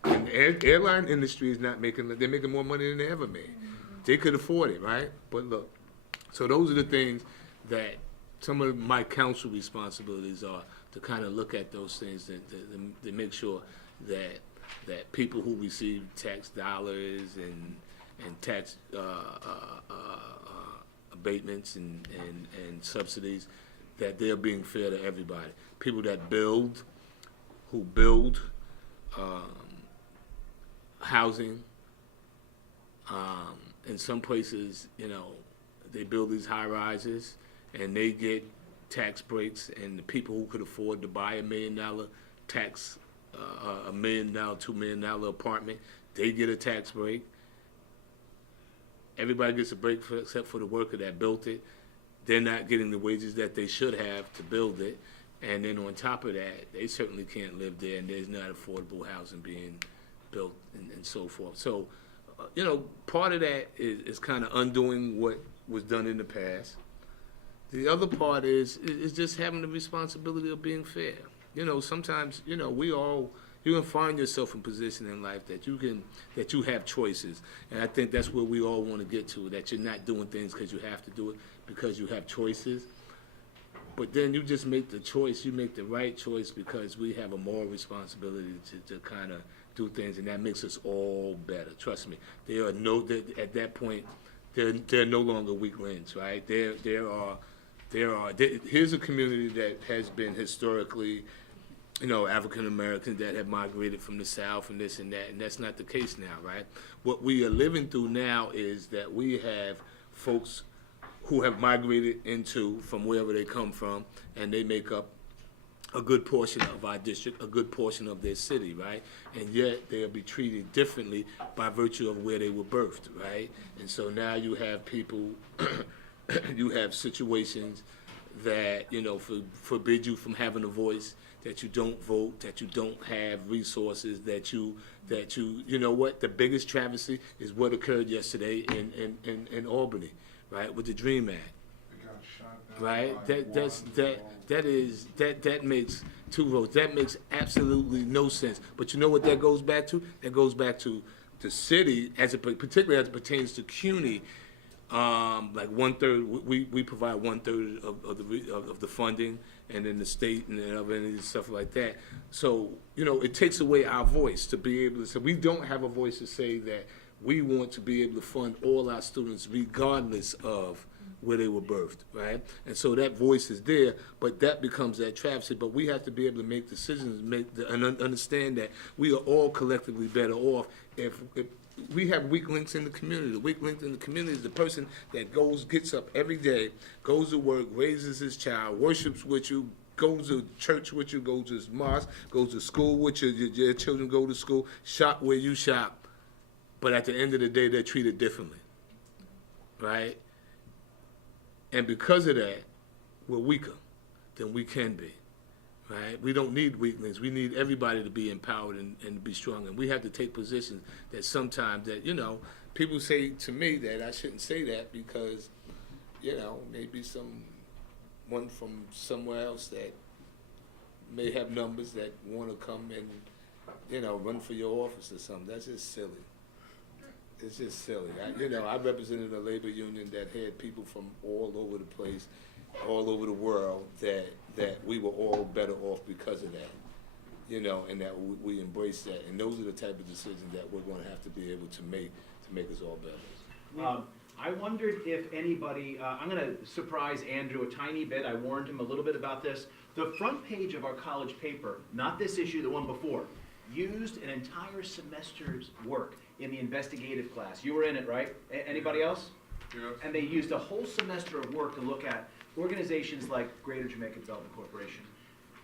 And the airline industry is not making, they're making more money than they ever made. They could afford it, right? But look, so those are the things that some of my council responsibilities are, to kind of look at those things, to make sure that people who receive tax dollars and tax abatements and subsidies, that they're being fair to everybody. People that who build housing, in some places, you know, they build these high rises and they get tax breaks, and the people who could afford to buy $1 million tax, $1 million, $2 million apartment, they get a tax break. Everybody gets a break except for the worker that built it. They're not getting the wages that they should have to build it. And then on top of that, they certainly can't live there, and there's not affordable housing being built and so forth. So, you know, part of that is kind of undoing what was done in the past. The other part is just having the responsibility of being fair. You know, sometimes, you know, you can find yourself in a position in life that you have choices. And I think that's where we all want to get to, that you're not doing things because you have to do it, because you have choices. But then you just make the choice, you make the right choice, because we have a moral responsibility to kind of do things, and that makes us all better. Trust me. At that point, there are no longer weak links, right? Here's a community that has been historically, you know, African Americans that have migrated from the South and this and that, and that's not the case now, right? What we are living through now is that we have folks who have migrated from wherever they come from, and they make up a good portion of our district, a good portion of their city, right? And yet they'll be treated differently by virtue of where they were birthed, right? And so now you have people, you have situations that, you know, forbid you from having a voice, that you don't vote, that you don't have resources, that you know what, the biggest travesty is what occurred yesterday in Albany, right, with the DREAM Act. Right? That makes two votes. That makes absolutely no sense. But you know what that goes back to? That goes back to the city, particularly as it pertains to CUNY. Like 1/3, we provide 1/3 of the funding, and then the state and other entities, stuff like that. So, you know, it takes away our voice to be able to say, we don't have a voice to say that we want to be able to fund all our students regardless of where they were birthed, right? And so that voice is there, but that becomes that travesty. But we have to be able to make decisions, and understand that we are all collectively better off if we have weak links in the community. The weak link in the community is the person that gets up every day, goes to work, raises his child, worships with you, goes to church with you, goes to his mosque, goes to school with you, your children go to school, shop where you shop. But at the end of the day, they're treated differently, right? And because of that, we're weaker than we can be, right? We don't need weaklings. We need everybody to be empowered and to be strong. And we have to take positions that sometimes that, you know, people say to me that I shouldn't say that because, you know, maybe someone from somewhere else that may have numbers that want to come and, you know, run for your office or something. That's just silly. It's just silly. I represented a labor union that had people from all over the place, all over the world, that we were all better off because of that. And that we embrace that. And those are the type of decisions that we're going to have to be able to make us all better. I wondered if anybody, I'm going to surprise Andrew a tiny bit. I warned him a little bit about this. The front page of our college paper, not this issue, the one before, used an entire semester's work in the investigative class. You were in it, right? Anybody else? Yes. And they used a whole semester of work to look at organizations like Greater Jamaica Development Corporation,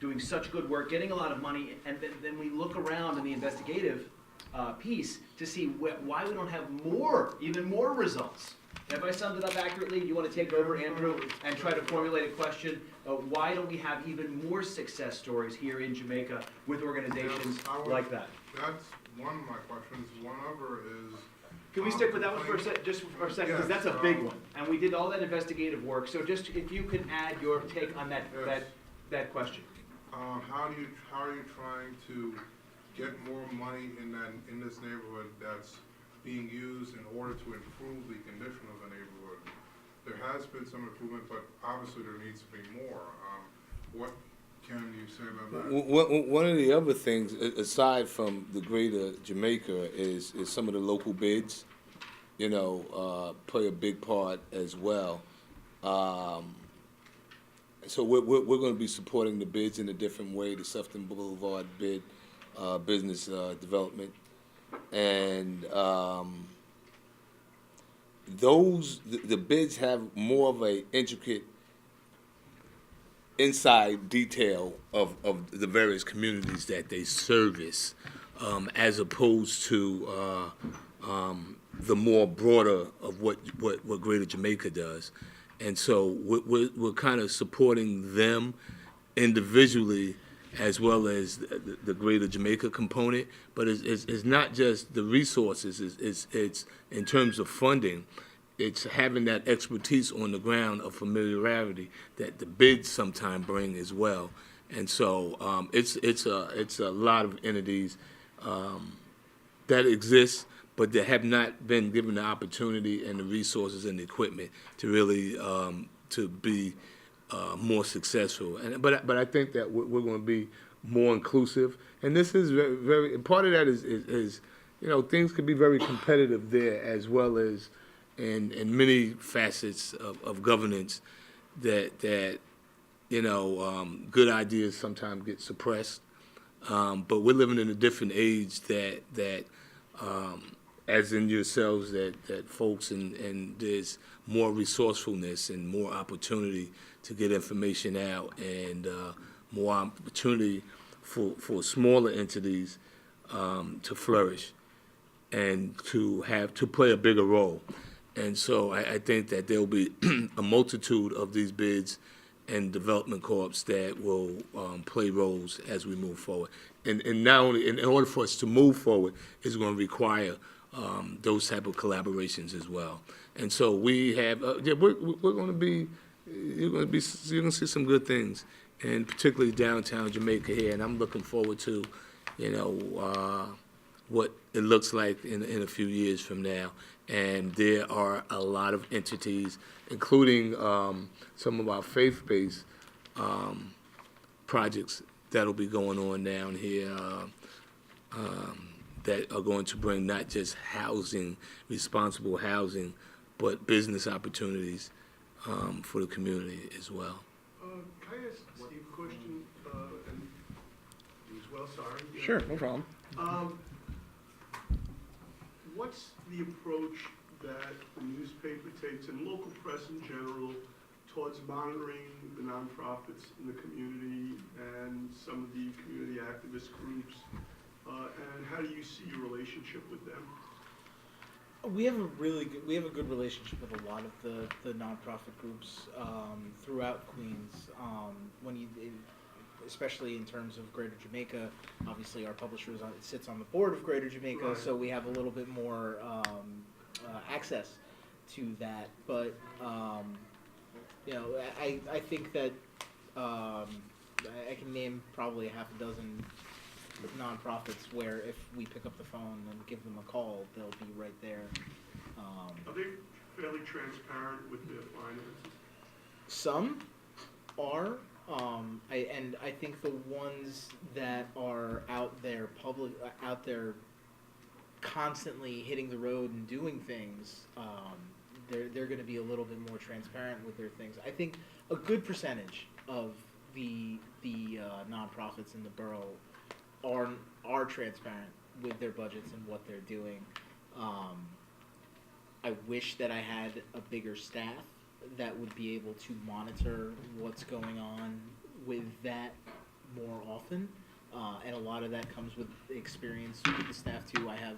doing such good work, getting a lot of money, and then we look around in the investigative piece to see why we don't have even more results. Have I summed it up accurately? You want to take over, Andrew, and try to formulate a question? Why don't we have even more success stories here in Jamaica with organizations like that? That's one of my questions. One other is... Can we stick with that one just for a second? Because that's a big one. And we did all that investigative work. So just if you can add your take on that question. How are you trying to get more money in this neighborhood that's being used in order to improve the condition of the neighborhood? There has been some improvement, but obviously there needs to be more. What can you say about that? One of the other things, aside from the Greater Jamaica, is some of the local bids, play a big part as well. So we're going to be supporting the bids in a different way, the Sefton Boulevard bid, business development. And the bids have more of a intricate inside detail of the various communities that they service, as opposed to the more broader of what Greater Jamaica does. And so we're kind of supporting them individually as well as the Greater Jamaica component. But it's not just the resources, it's in terms of funding, it's having that expertise on the ground of familiarity that the bids sometimes bring as well. And so it's a lot of entities that exist, but they have not been given the opportunity and the resources and the equipment to really to be more successful. But I think that we're going to be more inclusive, and this is very and part of that is things could be very competitive there as well as in many facets of governance that good ideas sometimes get suppressed. But we're living in a different age that as in yourselves, that folks and there's more resourcefulness and more opportunity to get information out, and more opportunity for smaller entities to flourish and to play a bigger role. And so I think that there will be a multitude of these bids and development corps that will play roles as we move forward. And not only in order for us to move forward, it's going to require those type of collaborations as well. And so we have we're going to be you're going to see some good things, and particularly downtown Jamaica here. And I'm looking forward to what it looks like in a few years from now. And there are a lot of entities, including some of our faith-based projects that'll be going on down here that are going to bring not just housing, responsible housing, but business opportunities for the community as well. Can I ask Steve a question? And you as well, sorry. Sure, no problem. What's the approach that the newspaper takes and local press in general towards monitoring the nonprofits in the community and some of the community activist groups? And how do you see your relationship with them? We have a good relationship with a lot of the nonprofit groups throughout Queens. Especially in terms of Greater Jamaica, obviously our publisher sits on the board of Greater Jamaica, right. So we have a little bit more access to that. But I think that I can name probably half a dozen nonprofits where if we pick up the phone and give them a call, they'll be right there. Are they fairly transparent with their finances? Some are, I think the ones that are out there out there constantly hitting the road and doing things, they're going to be a little bit more transparent with their things. I think a good percentage of the nonprofits in the borough are transparent with their budgets and what they're doing. I wish that I had a bigger staff that would be able to monitor what's going on with that more often. And a lot of that comes with experience with the staff too. I have,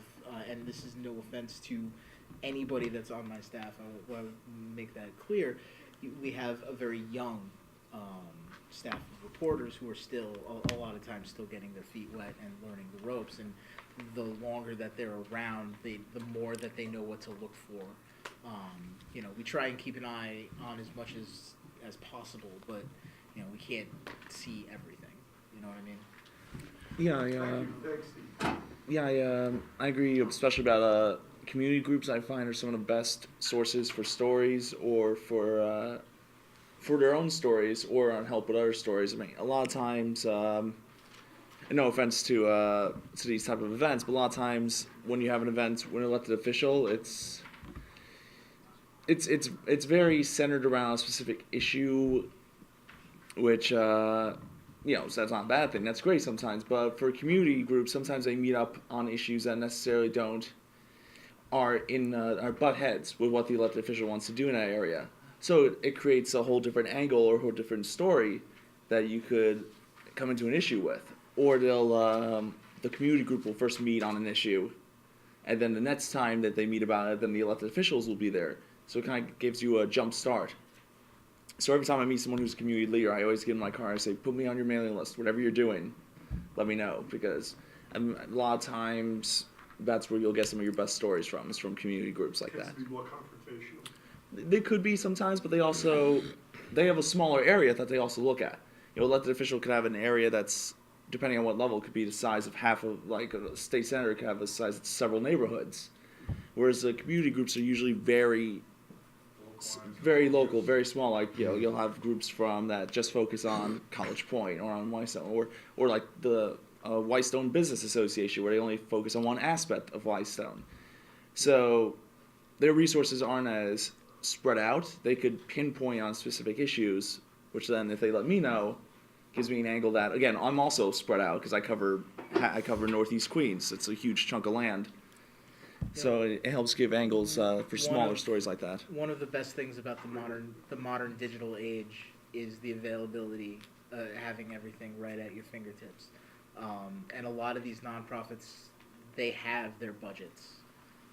and this is no offense to anybody that's on my staff, I want to make that clear. We have a very young staff of reporters who are still, a lot of times, still getting their feet wet and learning the ropes. And the longer that they're around, the more that they know what to look for. We try and keep an eye on as much as possible, but we can't see everything. You know what I mean? I agree, especially about community groups. I find are some of the best sources for stories or for their own stories or on help with other stories. I mean, a lot of times, and no offense to these type of events, but a lot of times when you have an event when an elected official, it's very centered around a specific issue, which so that's not a bad thing. That's great sometimes, but for community groups, sometimes they meet up on issues that necessarily are butt heads with what the elected official wants to do in that area. So it creates a whole different angle or a whole different story that you could come into an issue with. Or the community group will first meet on an issue, and then the next time that they meet about it, then the elected officials will be there. So it kind of gives you a jump start. So every time I meet someone who's a community leader, I always get in my car and I say, put me on your mailing list. Whatever you're doing, let me know. Because a lot of times, that's where you'll get some of your best stories from, is from community groups like that. Tends to be more confrontational. They could be sometimes, but they have a smaller area that they also look at. Elected official could have an area that's, depending on what level, could be the size of half of, like a state senator could have the size of several neighborhoods. Whereas the community groups are usually very local, very small. Like, you'll have groups from that just focus on College Point or on Whitestone, or like the Whitestone Business Association, where they only focus on one aspect of Whitestone. So their resources aren't as spread out. They could pinpoint on specific issues, which then, if they let me know, gives me an angle that, again, I'm also spread out because I cover Northeast Queens. It's a huge chunk of land. So it helps give angles for smaller stories like that. One of the best things about the modern digital age is the availability, having everything right at your fingertips. And a lot of these nonprofits, they have their budgets.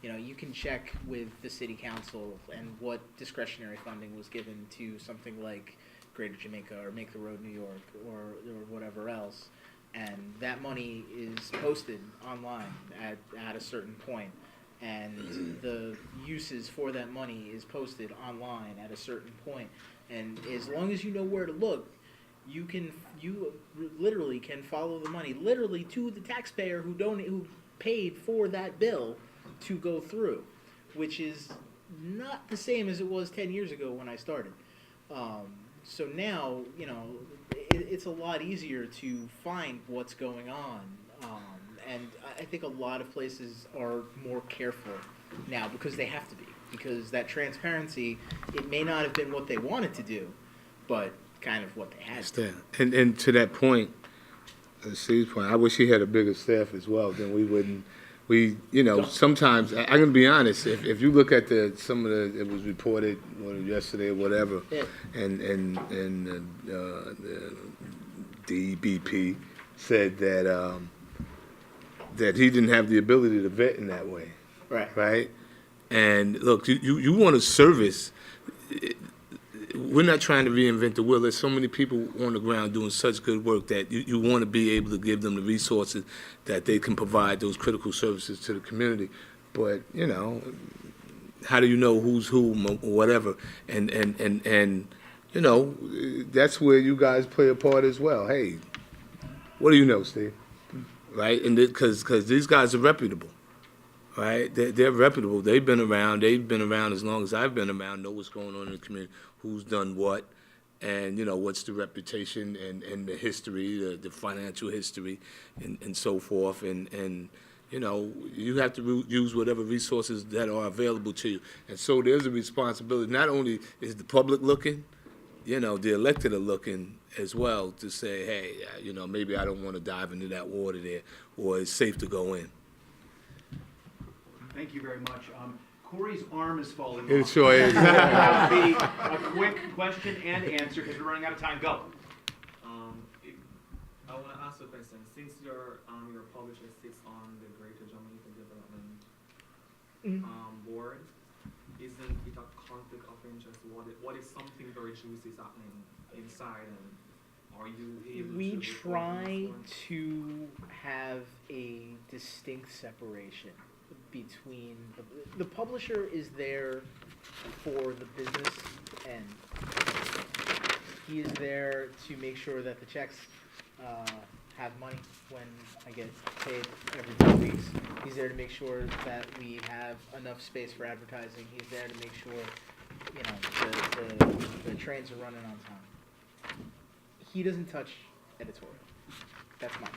You can check with the city council and what discretionary funding was given to something like Greater Jamaica or Make the Road New York or whatever else, and that money is posted online at a certain point, and the uses for that money is posted online at a certain point, and as long as you know where to look, you literally can follow the money literally to the taxpayer who paid for that bill to go through, which is not the same as it was 10 years ago when I started. So now, it's a lot easier to find what's going on. And I think a lot of places are more careful now because they have to be. Because that transparency, it may not have been what they wanted to do, but kind of what they had to do. And to that point, Steve's point, I wish he had a bigger staff as well. Then we wouldn't. Sometimes I'm gonna be honest. If you look at it was reported yesterday or whatever, yeah. and the DBP said that he didn't have the ability to vet in that way. Right. And look, you want a service. We're not trying to reinvent the wheel. There's so many people on the ground doing such good work that you want to be able to give them the resources that they can provide those critical services to the community. But, how do you know who's who or whatever? And that's where you guys play a part as well. Hey, what do you know, Steve? right? And because these guys are reputable, right? They're reputable. They've been around. They've been around as long as I've been around. Know what's going on in the community, who's done what, and what's the reputation and the history, the financial history, and so forth. And you have to use whatever resources that are available to you. And so there's a responsibility. Not only is the public looking, the elected are looking as well to say, hey, maybe I don't want to dive into that water there, or it's safe to go in. Thank you very much. Corey's arm is falling It off. sure is. That would be a quick question and answer because we're running out of time. Go. I want to ask a question. Since your publisher sits on the Greater Jamaica Development Board, isn't it a conflict of interest? What if something very juicy is happening inside, and are you able We to try report this one? to have a distinct separation between the publisher is there for the business end. He is there to make sure that the checks have money when I get paid every 2 weeks. He's there to make sure that we have enough space for advertising. He's there to make sure the trains are running on time. He doesn't touch editorial. That's my job.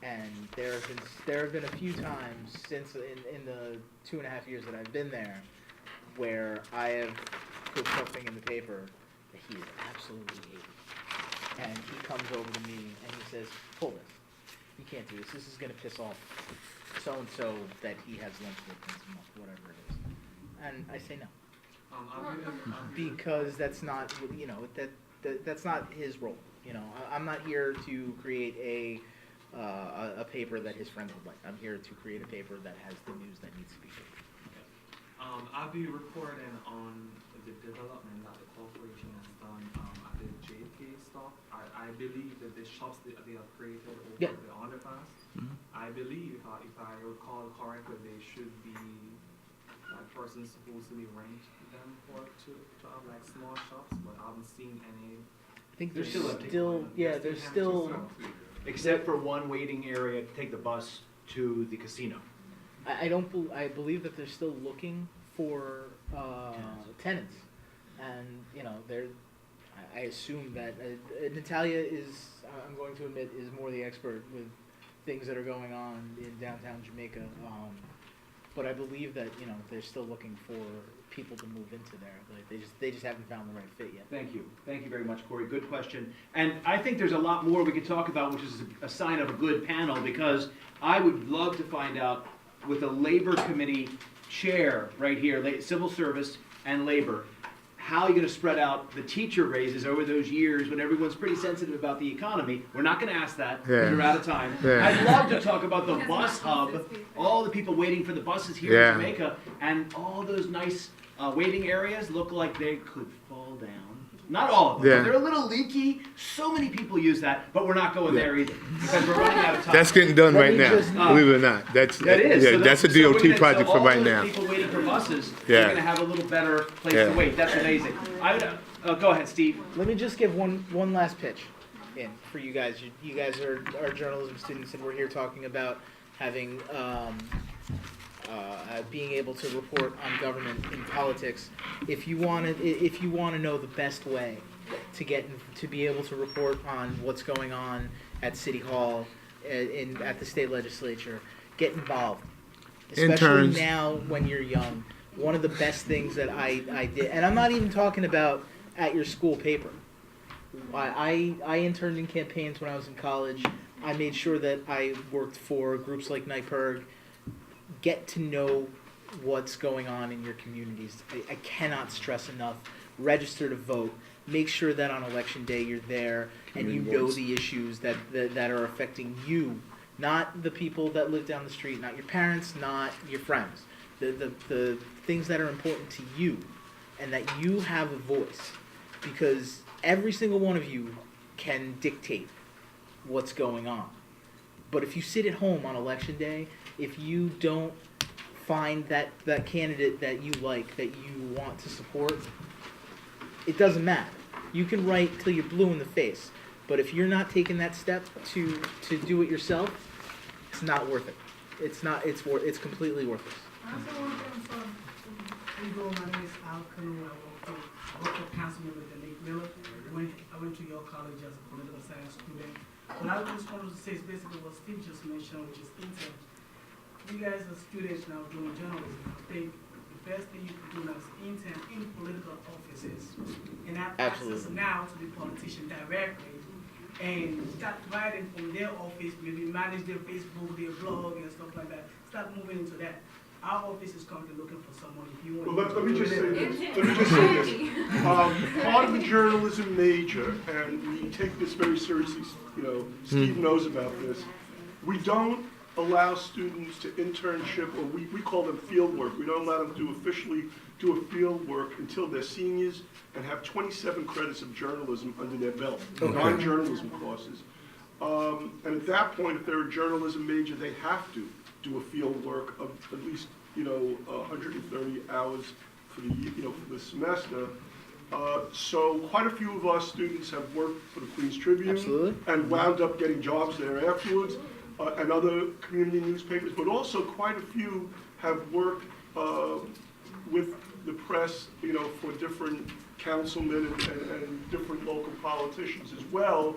And there have been a few times since in the 2.5 years that I've been there where I have put something in the paper that he is absolutely hating. And he comes over to me and he says, pull this. You can't do this. This is going to piss off so-and-so that he has lunch with once a month, whatever it is. And I say no. Because that's not, that's not his role. I'm not here to create a paper that his friends would like. I'm here to create a paper that has the news that needs to be shared. I'll be reporting on the development that the corporation has done at the JK stop. I believe that the shops that they have created over the underpass, I believe, if I recall correctly, they should be, that person's supposed to be rent them to have like small shops, but I haven't seen any. I think They're still empty. There's still. Except for one waiting area to take the bus to the casino. I believe that they're still looking for tenants, and I assume that Natalia is. I'm going to admit is more the expert with things that are going on in downtown Jamaica. But I believe that they're still looking for people to move into there. Like they just haven't found the right fit yet. Thank you very much, Corey. Good question. And I think there's a lot more we could talk about, which is a sign of a good panel, because I would love to find out with a labor committee chair right here, civil service and labor, how you're going to spread out the teacher raises over those years when everyone's pretty sensitive about the economy. We're not going to ask that because we're out of time. Yeah. I'd love to talk about the bus hub, all the people waiting for the buses here in Jamaica, and all those nice waiting areas look like they could fall down. Not all of them. Yeah. They're a little leaky. So many people use that, but we're not going there either because we're running out of time. That's getting done right now, believe it or not. That is. Yeah, So that's a so DOT project for right now. All those people waiting for buses, Yeah. they're going to have a little better place to wait. That's amazing. Go ahead, Steve. Let me just give one last pitch in for you guys. You guys are journalism students, and we're here talking about having being able to report on government and politics. If you want to know the best way to be able to report on what's going on at City Hall, at the state legislature, get involved. Especially Interns. now when you're young. One of the best things that I did, and I'm not even talking about at your school paper. I interned in campaigns when I was in college. I made sure that I worked for groups like NYPIRG. Get to know what's going on in your communities. I cannot stress enough. Register to vote. Make sure that on election day you're there and you know the issues that are affecting you, not the people that live down the street, not your parents, not your friends. The things that are important to you, and that you have a voice, because every single one of you can dictate what's going on. But if you sit at home on election day, if you don't find that candidate that you like, that you want to support, it doesn't matter. You can write till you're blue in the face, but if you're not taking that step to do it yourself, it's not worth it. It's not. It's completely worthless. I also want to confirm. My name is Al Canoe. I work for Councilman Daneek Miller. I went to York College as a political science student. But I just wanted to say is basically what Steve just mentioned, which is intern. You guys are students now doing journalism. I think the best thing you can do now is intern in political offices and have access now to the politician directly and start writing from their office, maybe manage their Facebook, their blog and stuff like that. Start moving into that. Our office is currently looking for someone if you want. Well, let me just say this. Part of the journalism major, and we take this very seriously, Steve knows about this. We don't allow students to internship, or we call them field work. We don't allow them to officially do a field work until they're seniors and have 27 credits of journalism under their belt, non-journalism courses. And at that point, if they're a journalism major, they have to do a field work of at least 130 hours for the semester. So quite a few of our students have worked for the Queens Tribune and wound up getting jobs there afterwards, and other community newspapers. But also quite a few have worked with the press, for different councilmen and different local politicians as well.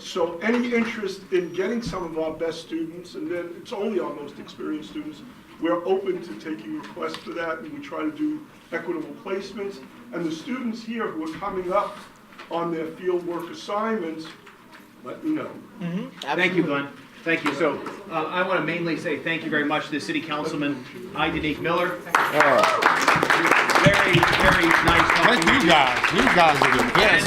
So any interest in getting some of our best students, and then it's only our most experienced students, we're open to taking requests for that, and we try to do equitable placements. And the students here who are coming up on their field work assignments, let me know. Thank you, Glenn. Thank you. So I want to mainly say thank you very much to the City Councilman I, Daneek Miller. Very, very nice talking Thank you guys. You guys are the best.